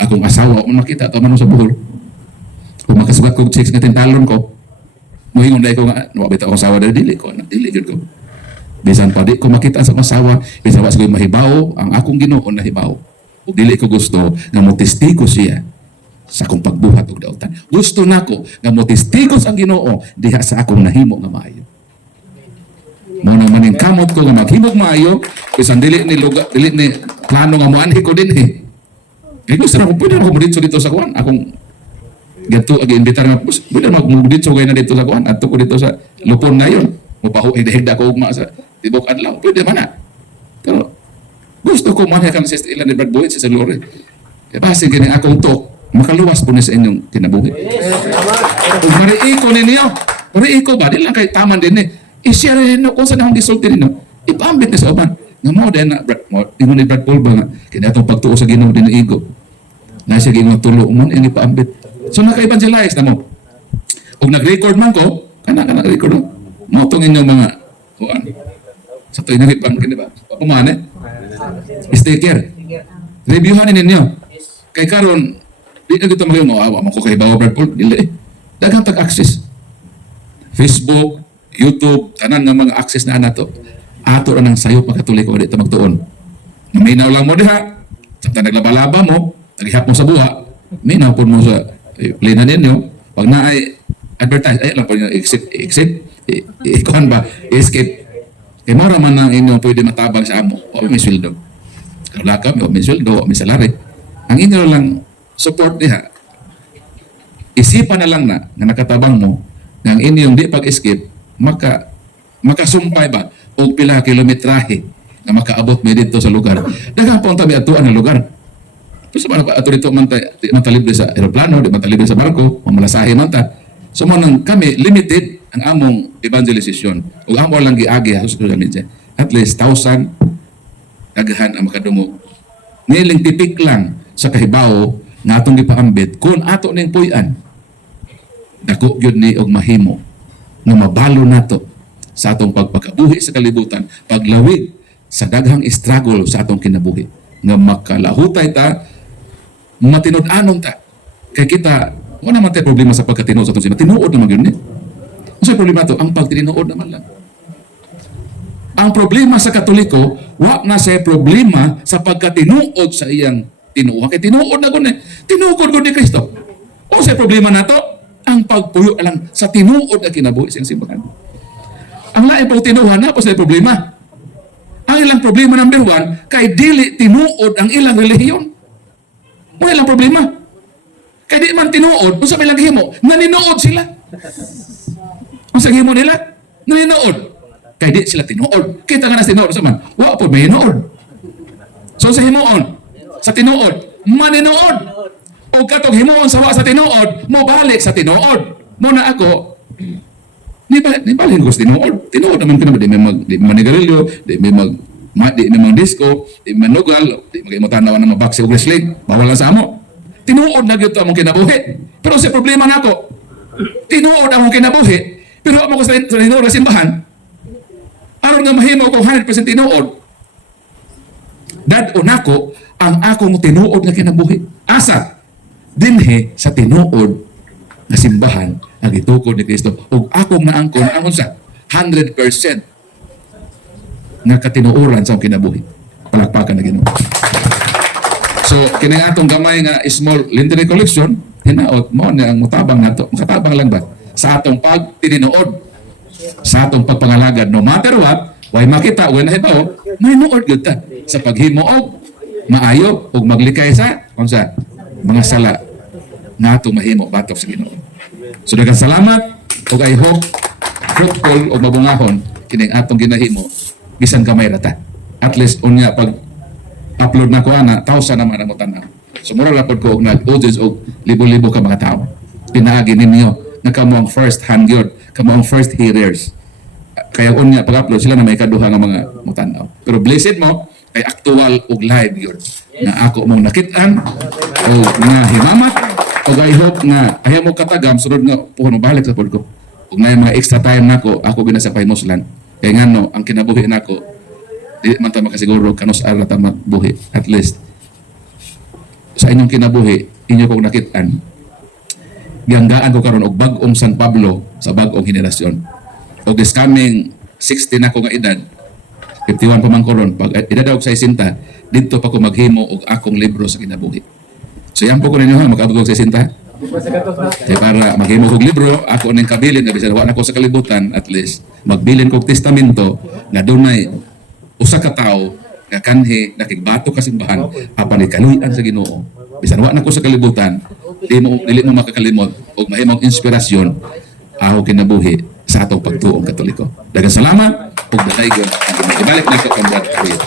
akong asawa, kung makita ito man sa buhol, kung makasugat ko chicks nga tintalon ko, muhingon dahil ko nga, nawabita akong asawa dahil dili ko, dili ko. Bisan pa di ko makita sa asawa, bisan pa siguro mahibaw, ang akong Ginoo nahibaw. ug dili ko gusto nga motestigo siya sa akong pagbuhat og daotan. Gusto nako nga motestigos ang Ginoo diha sa akong nahimo nga maayo. Mo nang maning kamot ko nga maghimog maayo bisan dili ni lugar, dili ni plano nga moanhi ko dinhi. Kaya gusto na ko pwede ako mo dito sa kuan akong gato ag-imbitar nga pwede magmugdit so gay na dito sa kuan adto ko dito sa lupon ngayon. Mupahuig dahig ako ugma sa tibok adlaw. Pwede man na. Pero gusto ko man kang Sister Ilan ni Brad Boyd sa Lore. Kaya basi gini akong tok, makaluwas po ni sa inyong kinabuhi. Kung mariiko ninyo, mariiko ba? Di lang kay taman din eh. I-share rin kung saan akong gisulti rin. Ipaambit na sa oban. Nga mo din na, ingon ni Brad Paul ba nga, kaya itong pagtuo sa Ginoo din na igo. Nasa ginong tulo mo, yung ipaambit. So naka-evangelize na mo. Kung nag-record man ko, kana nag-record mo. Mo itong inyong mga, kuan. Sa ito yung nag-ipang, ba? Papumaan eh. Sticker. Reviewhan ninyo. Kay karon di na dito magayon mo, awa mo ko kay Bawa Brad Paul. Dili. Daghang tag-access. Facebook, YouTube, tanan nga mga access na to. Ato ra nang sayo pagkatuloy ko dito magtuon. Minaw lang mo diha. Samtang naglaba-laba mo, naghihap mo sa buha. Minaw po mo sa plinan ninyo. Pag naay advertise, ay lang po nyo, exit, ikuhan ba, escape. Kaya mara man ang inyo pwede matabang sa amo. O may sweldo. Wala kami, o may sweldo, o may salary. Ang inyo lang support niya. Isipan na lang na nakatabang mo na ang inyong di pag-escape, makasumpay ba o pila kilometrahe na makaabot mo dito sa lugar. Daghang pa ang tabi atuan ng lugar. Pero sa mga ato dito man libre sa aeroplano, di man libre sa barko, mamalasahe man ta. So man kami limited ang among evangelization. O amo lang giagi sa social media. At least 1,000 daghan ang makadungog. Niling tipik lang sa kahibaw nga atong gipaambit kung ato ning puy-an. Dako gyud ni og mahimo nga mabalo nato sa atong pagpakabuhi sa kalibutan, paglawig sa daghang struggle sa atong kinabuhi nga makalahutay ta, matinud-anon ta. Kay kita wala man tay problema sa pagkatinuod sa atong sina. Tinuod naman gyud ni. Unsa problema to? Ang pagtinuod naman lang. Ang problema sa Katoliko, wa na say problema sa pagkatinuod sa iyang tinuod. Kay tinuod na gud ni. Tinuod gud ni Kristo. O say problema nato ang pagpuyo lang sa tinuod na kinabuhi sa simbahan. Ang lain pong tinuhan na po sa problema. Ang ilang problema number 1, kay dili tinuod ang ilang relihiyon. Mo ilang problema. Kay di man tinuod, unsa may himo? Naninood sila. Unsa himo nila? Naninood. Kay di sila tinuod. Kita nga na tinuod sa man. Wa po may tinuod. So sa himuon, sa tinuod, maninood. O katong himuon sa wa sa tinuod, mo balik sa tinuod. Mo na ako, ni balik ko sa tinuod. Tinuod naman ko naman, di may manigarilyo, di may disco, di may manugal, di may mutanawan ng mabaksi o wrestling, bawal lang sa amo. Tinuod na gito among kinabuhi. Pero sa problema na ako, tinuod among kinabuhi, pero amo ko sa tinuod na simbahan, aron nga mahimo ko 100% tinuod, dad o nako, ang akong tinuod na kinabuhi. Asa? Dinhe sa tinuod na simbahan ang itukod ni Kristo. Ug akong naangkon ang unsa 100% nga katinuoran sa akong kinabuhi. Palakpakan na Ginoo. So kini atong gamay nga small literary collection hinaot mo ni ang mutabang nato. Makatabang lang ba sa atong pagtinuod, sa atong pagpangalagad, no matter what, way makita way nahibaw, may nuod gyud ta sa paghimo og maayo ug maglikay sa unsa mga sala nga atong mahimo batok sa Ginoo. So daghang salamat ug I hope fruitful o mabungahon kining atong ginahimo bisan kamay rata. At least unya pag upload na ko ana 1,000 naman ang mutanaw. So mura ra pod ko og nag-audience og libo-libo ka mga tawo. Pinaagi ninyo nga kamo ang first hand gyud, kamo ang first hearers. Kaya unya pag-upload sila na may kaduha nga mga mutanaw. Pero blessed mo kay actual ug live gyud na ako mong nakit-an o nga himamat ug I hope nga ayaw mo katagam sunod nga puhon mo balik sa pod ko. Ug na mga extra time nako ako ginasapay muslan. Kay ngano ang kinabuhi nako di man ta makasiguro kanus ara ta mabuhi at least sa inyong kinabuhi inyo kong nakit-an. Ganggaan ko karon og bag-ong San Pablo sa bag-ong henerasyon. Og this coming 60 na ko nga edad 51 pa man koron. Pag idadaog sa 60, dito pa ko maghimo og akong libro sa kinabuhi. So yan po ko ninyo ha, makabugog sa 60. Kaya para maghimo kog libro, ako ning kabilin nga bisan wa na ko sa kalibutan, at least magbilin kog testamento nga dunay usa ka tawo nga kanhi nakigbato ka simbahan apan ikaluy-an sa Ginoo. Bisan wa na ko sa kalibutan, dili mo makakalimot og mahimong inspirasyon aho kinabuhi sa atong pagtuong Katoliko. Daghang salamat ug dalaygon ang Ginoo. Ibalik na ko kang Brad Kawit.